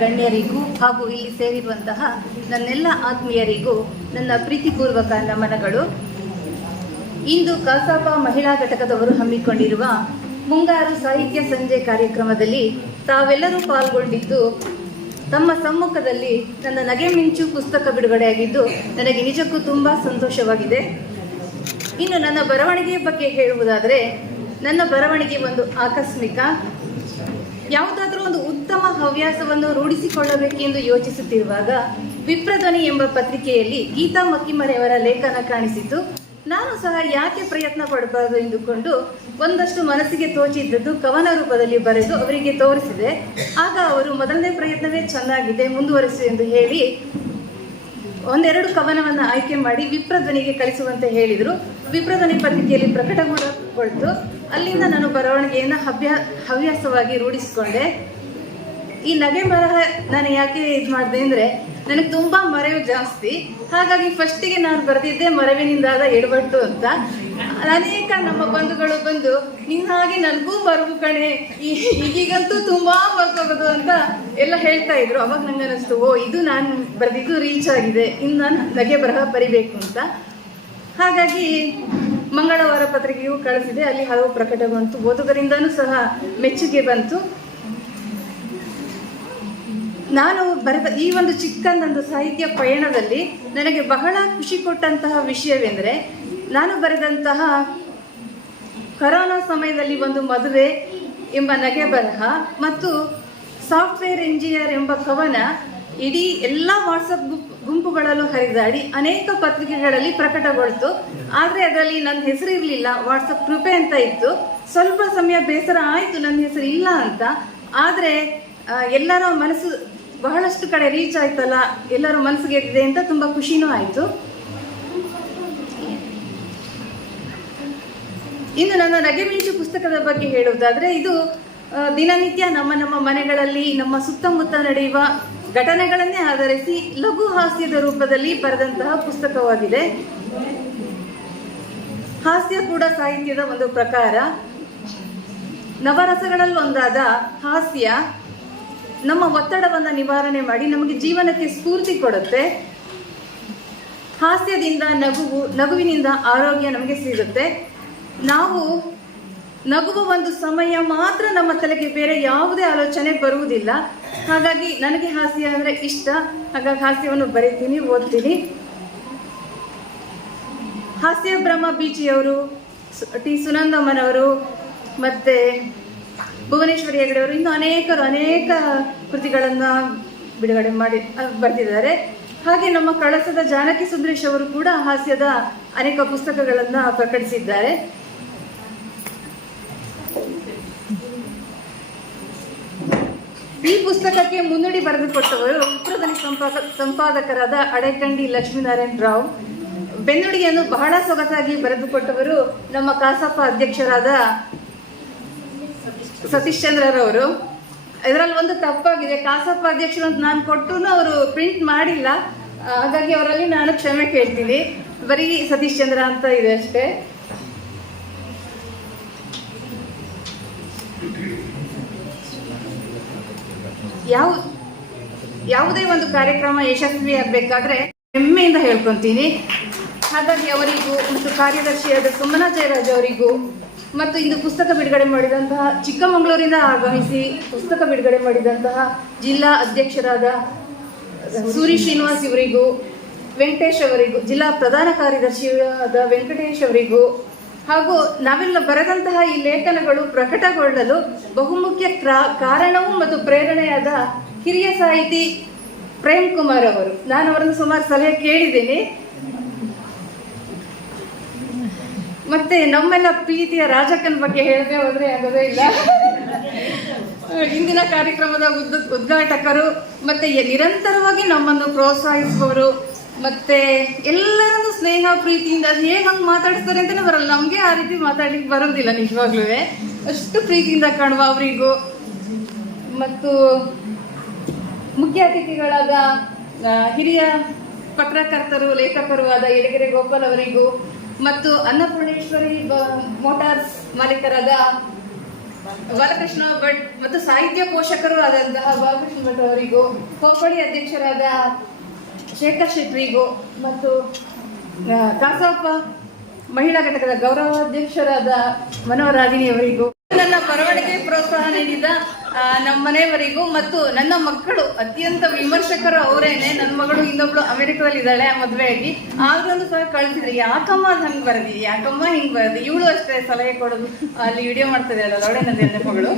ಗಣ್ಯರಿಗೂ ಹಾಗೂ ಇಲ್ಲಿ ಸೇರಿರುವಂತಹ ನನ್ನೆಲ್ಲ ಆತ್ಮೀಯರಿಗೂ ನನ್ನ ಪ್ರೀತಿಪೂರ್ವಕ ನಮನಗಳು. ಇಂದು ಕಸಾಪ ಮಹಿಳಾ ಘಟಕದವರು ಹಮ್ಮಿಕೊಂಡಿರುವ ಮುಂಗಾರು ಸಾಹಿತ್ಯ ಸಂಜೆ ಕಾರ್ಯಕ್ರಮದಲ್ಲಿ ತಾವೆಲ್ಲರೂ ಪಾಲ್ಗೊಂಡಿದ್ದು ತಮ್ಮ ಸಮ್ಮುಖದಲ್ಲಿ ನನ್ನ ನಗೆಮಿಂಚು ಪುಸ್ತಕ ಬಿಡುಗಡೆಯಾಗಿದ್ದು ನನಗೆ ನಿಜಕ್ಕೂ ತುಂಬ ಸಂತೋಷವಾಗಿದೆ. ಇನ್ನು ನನ್ನ ಬರವಣಿಗೆಯ ಬಗ್ಗೆ ಹೇಳುವುದಾದರೆ, ನನ್ನ ಬರವಣಿಗೆ ಒಂದು ಆಕಸ್ಮಿಕ. ಯಾವುದಾದ್ರೂ ಒಂದು ಉತ್ತಮ ಹವ್ಯಾಸವನ್ನು ರೂಢಿಸಿಕೊಳ್ಳಬೇಕೆಂದು ಯೋಚಿಸುತ್ತಿರುವಾಗ ವಿಪ್ರಧ್ವನಿ ಎಂಬ ಪತ್ರಿಕೆಯಲ್ಲಿ ಗೀತಾ ಮಕ್ಕಿಮರೆಯವರ ಲೇಖನ ಕಾಣಿಸಿತು. ನಾನು ಸಹ ಯಾಕೆ ಪ್ರಯತ್ನ ಪಡಬಾರದು ಎಂದುಕೊಂಡು ಒಂದಷ್ಟು ಮನಸ್ಸಿಗೆ ತೋಚಿದ್ದದ್ದು ಕವನ ರೂಪದಲ್ಲಿ ಬರೆದು ಅವರಿಗೆ ತೋರಿಸಿದೆ. ಆಗ ಅವರು ಮೊದಲನೇ ಪ್ರಯತ್ನವೇ ಚೆನ್ನಾಗಿದೆ, ಮುಂದುವರಿಸು ಎಂದು ಹೇಳಿ ಒಂದೆರಡು ಕವನವನ್ನು ಆಯ್ಕೆ ಮಾಡಿ ವಿಪ್ರಧ್ವನಿಗೆ ಕಳಿಸುವಂತೆ ಹೇಳಿದರು. ವಿಪ್ರಧ್ವನಿ ಪತ್ರಿಕೆಯಲ್ಲಿ ಪ್ರಕಟಗೊಳ್ತು. ಅಲ್ಲಿಂದ ನಾನು ಬರವಣಿಗೆಯನ್ನು ಹವ್ಯಾಸವಾಗಿ ರೂಢಿಸಿಕೊಂಡೆ. ಈ ನಗೆ ಬರಹ ನಾನು ಯಾಕೆ ಇದು ಮಾಡಿದೆ ಅಂದರೆ, ನನಗೆ ತುಂಬ ಮರೆವು ಜಾಸ್ತಿ. ಹಾಗಾಗಿ ಫಸ್ಟಿಗೆ ನಾನು ಬರೆದಿದ್ದೆ ಮರವಿನಿಂದಾದ ಎಡವಟ್ಟು ಅಂತ. ಅನೇಕ ನಮ್ಮ ಬಂಧುಗಳು ಬಂದು ನಿನ್ನ ಹಾಗೆ ನನಗೂ ಬರವು ಕಣೆ, ಈಗೀಗಂತೂ ತುಂಬ ಬರ್ಕೋಬೋದು ಅಂತ ಎಲ್ಲ ಹೇಳ್ತಾ ಇದ್ರು. ಅವಾಗ ನಂಗೆ ಅನ್ನಿಸ್ತು, ಇದು ನಾನು ಬರೆದಿದ್ದು ರೀಚ್ ಆಗಿದೆ, ಇನ್ನು ನಾನು ನಗೆ ಬರಹ ಬರಿಬೇಕು ಅಂತ. ಹಾಗಾಗಿ ಮಂಗಳವಾರ ಪತ್ರಿಕೆಯೂ ಕಳಿಸಿದೆ. ಅಲ್ಲಿ ಹಲವು ಪ್ರಕಟಗೊಂಡು ಓದುಗರಿಂದನೂ ಸಹ ಮೆಚ್ಚುಗೆ ಬಂತು. ನಾನು ಬರೆದ ಈ ಒಂದು ಚಿಕ್ಕಂದೊಂದು ಸಾಹಿತ್ಯ ಪಯಣದಲ್ಲಿ ನನಗೆ ಬಹಳ ಖುಷಿ ಕೊಟ್ಟಂತಹ ವಿಷಯವೆಂದರೆ, ನಾನು ಬರೆದಂತಹ ಕರೋನಾ ಸಮಯದಲ್ಲಿ ಒಂದು ಮದುವೆ ಎಂಬ ನಗೆ ಬರಹ ಮತ್ತು ಸಾಫ್ಟ್ವೇರ್ ಇಂಜಿನಿಯರ್ ಎಂಬ ಕವನ ಇಡೀ ಎಲ್ಲ ವಾಟ್ಸಪ್ ಗುಂಪುಗಳಲ್ಲೂ ಹರಿದಾಡಿ ಅನೇಕ ಪತ್ರಿಕೆಗಳಲ್ಲಿ ಪ್ರಕಟಗೊಳ್ತು. ಆದರೆ ಅದರಲ್ಲಿ ನನ್ನ ಹೆಸರು ಇರಲಿಲ್ಲ, ವಾಟ್ಸಪ್ ಕೃಪೆ ಅಂತ ಇತ್ತು. ಸ್ವಲ್ಪ ಸಮಯ ಬೇಸರ ಆಯಿತು ನನ್ನ ಹೆಸರು ಇಲ್ಲ ಅಂತ. ಆದರೆ ಎಲ್ಲರ ಮನಸ್ಸು ಬಹಳಷ್ಟು ಕಡೆ ರೀಚ್ ಆಯ್ತಲ್ಲ, ಎಲ್ಲರೂ ಮನಸ್ಸಿಗೆ ಎದ್ದಿದೆ ಅಂತ ತುಂಬ ಖುಷಿನೂ ಆಯಿತು. ಇನ್ನು ನನ್ನ ನಗೆಮಿಂಚು ಪುಸ್ತಕದ ಬಗ್ಗೆ ಹೇಳುವುದಾದರೆ, ಇದು ದಿನನಿತ್ಯ ನಮ್ಮ ಮನೆಗಳಲ್ಲಿ ನಮ್ಮ ಸುತ್ತಮುತ್ತ ನಡೆಯುವ ಘಟನೆಗಳನ್ನೇ ಆಧರಿಸಿ ಲಘು ಹಾಸ್ಯದ ರೂಪದಲ್ಲಿ ಬರೆದಂತಹ ಪುಸ್ತಕವಾಗಿದೆ. ಹಾಸ್ಯ ಕೂಡ ಸಾಹಿತ್ಯದ ಒಂದು ಪ್ರಕಾರ. ನವರಸಗಳಲ್ಲಿ ಒಂದಾದ ಹಾಸ್ಯ ನಮ್ಮ ಒತ್ತಡವನ್ನು ನಿವಾರಣೆ ಮಾಡಿ ನಮಗೆ ಜೀವನಕ್ಕೆ ಸ್ಫೂರ್ತಿ ಕೊಡುತ್ತೆ. ಹಾಸ್ಯದಿಂದ ನಗುವಿನಿಂದ ಆರೋಗ್ಯ ನಮಗೆ ಸಿಗುತ್ತೆ. ನಾವು ನಗುವ ಒಂದು ಸಮಯ ಮಾತ್ರ ನಮ್ಮ ತಲೆಗೆ ಬೇರೆ ಯಾವುದೇ ಆಲೋಚನೆ ಬರುವುದಿಲ್ಲ. ಹಾಗಾಗಿ ನನಗೆ ಹಾಸ್ಯ ಅಂದರೆ ಇಷ್ಟ. ಹಾಗಾಗಿ ಹಾಸ್ಯವನ್ನು ಬರೀತೀನಿ, ಓದ್ತೀನಿ. ಹಾಸ್ಯ ಬ್ರಹ್ಮ ಬೀಚಿಯವರು, ಟಿ ಸುನಂದಮ್ಮನವರು, ಮತ್ತು ಭುವನೇಶ್ವರಿ ಹೆಗಡೆಯವರು, ಇನ್ನು ಅನೇಕ ಕೃತಿಗಳನ್ನು ಬಿಡುಗಡೆ ಮಾಡಿ ಬರೆದಿದ್ದಾರೆ. ಹಾಗೆ ನಮ್ಮ ಕಳಸದ ಜಾನಕಿ ಸುಂದರೇಶ್ ಅವರು ಕೂಡ ಹಾಸ್ಯದ ಅನೇಕ ಪುಸ್ತಕಗಳನ್ನು ಪ್ರಕಟಿಸಿದ್ದಾರೆ. ಈ ಪುಸ್ತಕಕ್ಕೆ ಮುನ್ನುಡಿ ಬರೆದುಕೊಟ್ಟವರು ವಿಪ್ರಧ್ವನಿ ಸಂಪಾದಕರಾದ ಅಡೆಕಂಡಿ ಲಕ್ಷ್ಮೀನಾರಾಯಣ ರಾವ್. ಬೆನ್ನುಡಿಯನ್ನು ಬಹಳ ಸೊಗಸಾಗಿ ಬರೆದುಕೊಟ್ಟವರು ನಮ್ಮ ಕಸಾಪ ಅಧ್ಯಕ್ಷರಾದ ಸತೀಶ್ ಚಂದ್ರರವರು. ಇದರಲ್ಲಿ ಒಂದು ತಪ್ಪಾಗಿದೆ, ಕಸಾಪ ಅಧ್ಯಕ್ಷರು ಅಂತ ನಾನು ಕೊಟ್ಟು ಅವರು ಪ್ರಿಂಟ್ ಮಾಡಿಲ್ಲ, ಹಾಗಾಗಿ ಅವರಲ್ಲಿ ನಾನು ಕ್ಷಮೆ ಕೇಳ್ತೀನಿ. ಬರೀ ಸತೀಶ್ ಚಂದ್ರ ಅಂತ ಇದೆ ಅಷ್ಟೇ. ಯಾವುದೇ ಒಂದು ಕಾರ್ಯಕ್ರಮ ಯಶಸ್ವಿ ಆಗಬೇಕಾದ್ರೆ ಹೆಮ್ಮೆಯಿಂದ ಹೇಳ್ಕೊತೀನಿ. ಹಾಗಾಗಿ ಅವರಿಗೂ ಮತ್ತು ಕಾರ್ಯದರ್ಶಿಯಾದ ಸುಮನಾ ಜಯರಾಜ್ ಅವರಿಗೂ ಮತ್ತು ಇಂದು ಪುಸ್ತಕ ಬಿಡುಗಡೆ ಮಾಡಿದಂತಹ ಚಿಕ್ಕಮಗಳೂರಿಂದ ಆಗಮಿಸಿ ಪುಸ್ತಕ ಬಿಡುಗಡೆ ಮಾಡಿದಂತಹ ಜಿಲ್ಲಾ ಅಧ್ಯಕ್ಷರಾದ ಸೂರಿ ಶ್ರೀನಿವಾಸ್ ಇವರಿಗೂ, ವೆಂಕಟೇಶ್ ಅವರಿಗೂ, ಜಿಲ್ಲಾ ಪ್ರಧಾನ ಕಾರ್ಯದರ್ಶಿಯಾದ ವೆಂಕಟೇಶ್ ಅವರಿಗೂ, ಹಾಗೂ ನಾವೆಲ್ಲ ಬರೆದಂತಹ ಈ ಲೇಖನಗಳು ಪ್ರಕಟಗೊಳ್ಳಲು ಬಹುಮುಖ್ಯ ಕಾರಣವೂ ಮತ್ತು ಪ್ರೇರಣೆಯಾದ ಹಿರಿಯ ಸಾಹಿತಿ ಪ್ರೇಮ್ ಕುಮಾರ್ ಅವರು. ನಾನು ಅವರನ್ನು ಸುಮಾರು ಸಲಹೆ ಕೇಳಿದ್ದೇನೆ. ಮತ್ತೆ ನಮ್ಮೆಲ್ಲ ಪ್ರೀತಿಯ ರಾಜಕ್ಕನ ಬಗ್ಗೆ ಹೇಳದೆ ಹೋದ್ರೆ ಆಗೋದೇ ಇಲ್ಲ. ಇಂದಿನ ಕಾರ್ಯಕ್ರಮದ ಉದ್ಘಾಟಕರು ಮತ್ತೆ ನಿರಂತರವಾಗಿ ನಮ್ಮನ್ನು ಪ್ರೋತ್ಸಾಹಿಸುವವರು, ಮತ್ತೆ ಎಲ್ಲರನ್ನು ಸ್ನೇಹ ಪ್ರೀತಿಯಿಂದ ಅದು ಹೇಗೆ ಹಂಗೆ ಮಾತಾಡಿಸ್ತಾರೆ ಅಂತಲೇ ಬರಲ್ಲ, ನಮಗೆ ಆ ರೀತಿ ಮಾತಾಡ್ಲಿಕ್ಕೆ ಬರೋದಿಲ್ಲ ನಿಜವಾಗ್ಲೂ. ಅಷ್ಟು ಪ್ರೀತಿಯಿಂದ ಕಾಣುವ ಅವರಿಗೂ, ಮತ್ತು ಮುಖ್ಯ ಅತಿಥಿಗಳಾದ ಹಿರಿಯ ಪತ್ರಕರ್ತರು ಲೇಖಕರು ಆದ ಯಡಗೆರೆ ಗೋಪಾಲ್ ಅವರಿಗೂ, ಮತ್ತು ಅನ್ನಪೂರ್ಣೇಶ್ವರಿ ಮೋಟಾರ್ಸ್ ಮಾಲೀಕರಾದ ಬಾಲಕೃಷ್ಣ ಭಟ್ ಮತ್ತು ಸಾಹಿತ್ಯ ಪೋಷಕರು ಆದಂತಹ ಬಾಲಕೃಷ್ಣ ಭಟ್ ಅವರಿಗೂ, ಹೋಬಳಿ ಅಧ್ಯಕ್ಷರಾದ ಶೇಖರ್ ಶೆಟ್ರಿಗೂ, ಮತ್ತು ಕಸಾಪ ಮಹಿಳಾ ಘಟಕದ ಗೌರವಾಧ್ಯಕ್ಷರಾದ ಮನೋರಾಗಿನಿ ಅವರಿಗೂ, ನನ್ನ ಬರವಣಿಗೆ ಪ್ರೋತ್ಸಾಹ ನೀಡಿದ ನಮ್ಮ ಮನೆಯವರಿಗೂ, ಮತ್ತು ನನ್ನ ಮಕ್ಕಳು ಅತ್ಯಂತ ವಿಮರ್ಶಕರು ಅವರೇನೆ. ನನ್ನ ಮಗಳು ಇನ್ನೊಬ್ಳು ಅಮೆರಿಕದಲ್ಲಿ ಇದ್ದಾಳೆ, ಮದುವೆಯಾಗಿ, ಆದ್ರೂ ಸಹ ಕಳಿಸಿದ್ರೆ ಯಾಕಮ್ಮ ಅದು ಹಂಗೆ ಬರದಿ, ಯಾಕಮ್ಮ ಹಿಂಗೆ ಬರದಿ. ಇವಳು ಅಷ್ಟೇ ಸಲಹೆ ಕೊಡೋದು, ಅಲ್ಲಿ ವಿಡಿಯೋ ಮಾಡ್ತದೆ ಅಲ್ಲ ಅವಳೆ ನನ್ನ ಮಗಳು.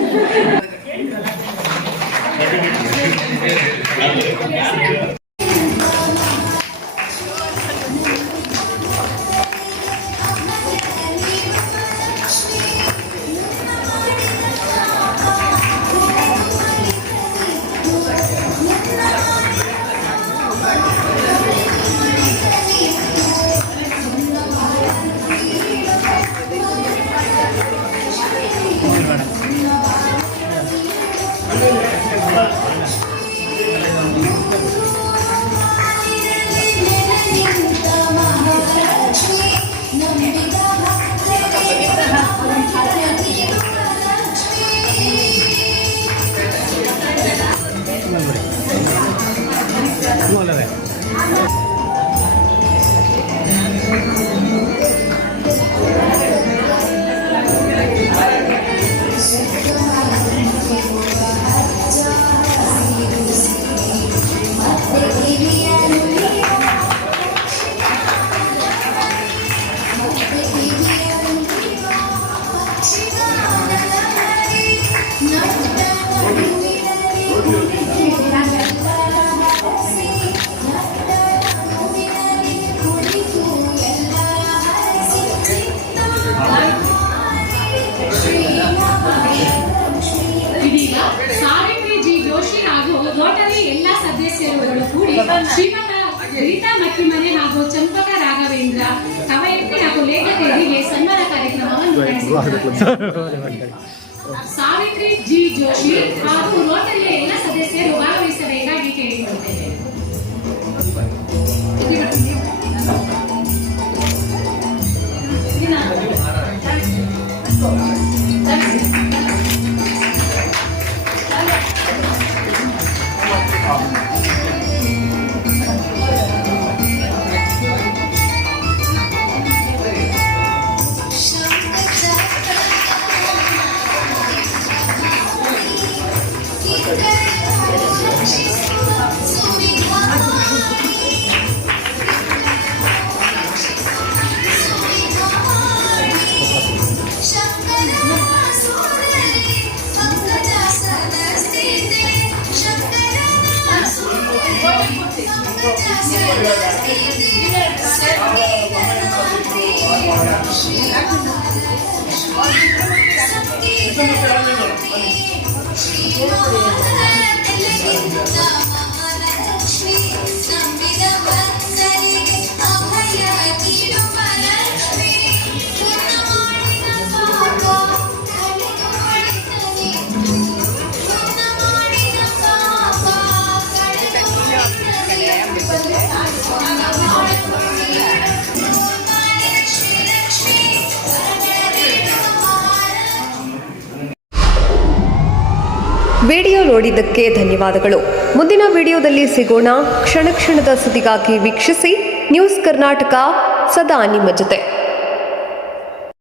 ಶ್ರೀಮಂತ ಗೀತಾ ಮತ್ತಿಮನೆ ಹಾಗೂ ಚಂಪಕ ರಾಘವೇಂದ್ರ ಕವಯತ್ರಿ ಹಾಗೂ ಲೇಖಕರಿಗೆ ಸನ್ಮಾನ ಕಾರ್ಯಕ್ರಮವನ್ನು ನಡೆಸಿದ್ದಾರೆ. ಸಾವಿತ್ರಿ ಜಿ ಜೋಶಿ ಹಾಗೂ ರೋಟರಿಯ ಎಲ್ಲ ಸದಸ್ಯರು ಭಾಗವಹಿಸಬೇಕಾಗಿ ಕೇಳಿಕೊಳ್ಳುತ್ತೇವೆ. ವಿಡಿಯೋ ನೋಡಿದ್ದಕ್ಕೆ ಧನ್ಯವಾದಗಳು. ಮುಂದಿನ ವಿಡಿಯೋದಲ್ಲಿ ಸಿಗೋಣ. ಕ್ಷಣ ಕ್ಷಣದ ಸುದ್ದಿಗಾಗಿ ವೀಕ್ಷಿಸಿ ನ್ಯೂಸ್ ಕರ್ನಾಟಕ, ಸದಾ ನಿಮ್ಮ ಜೊತೆ.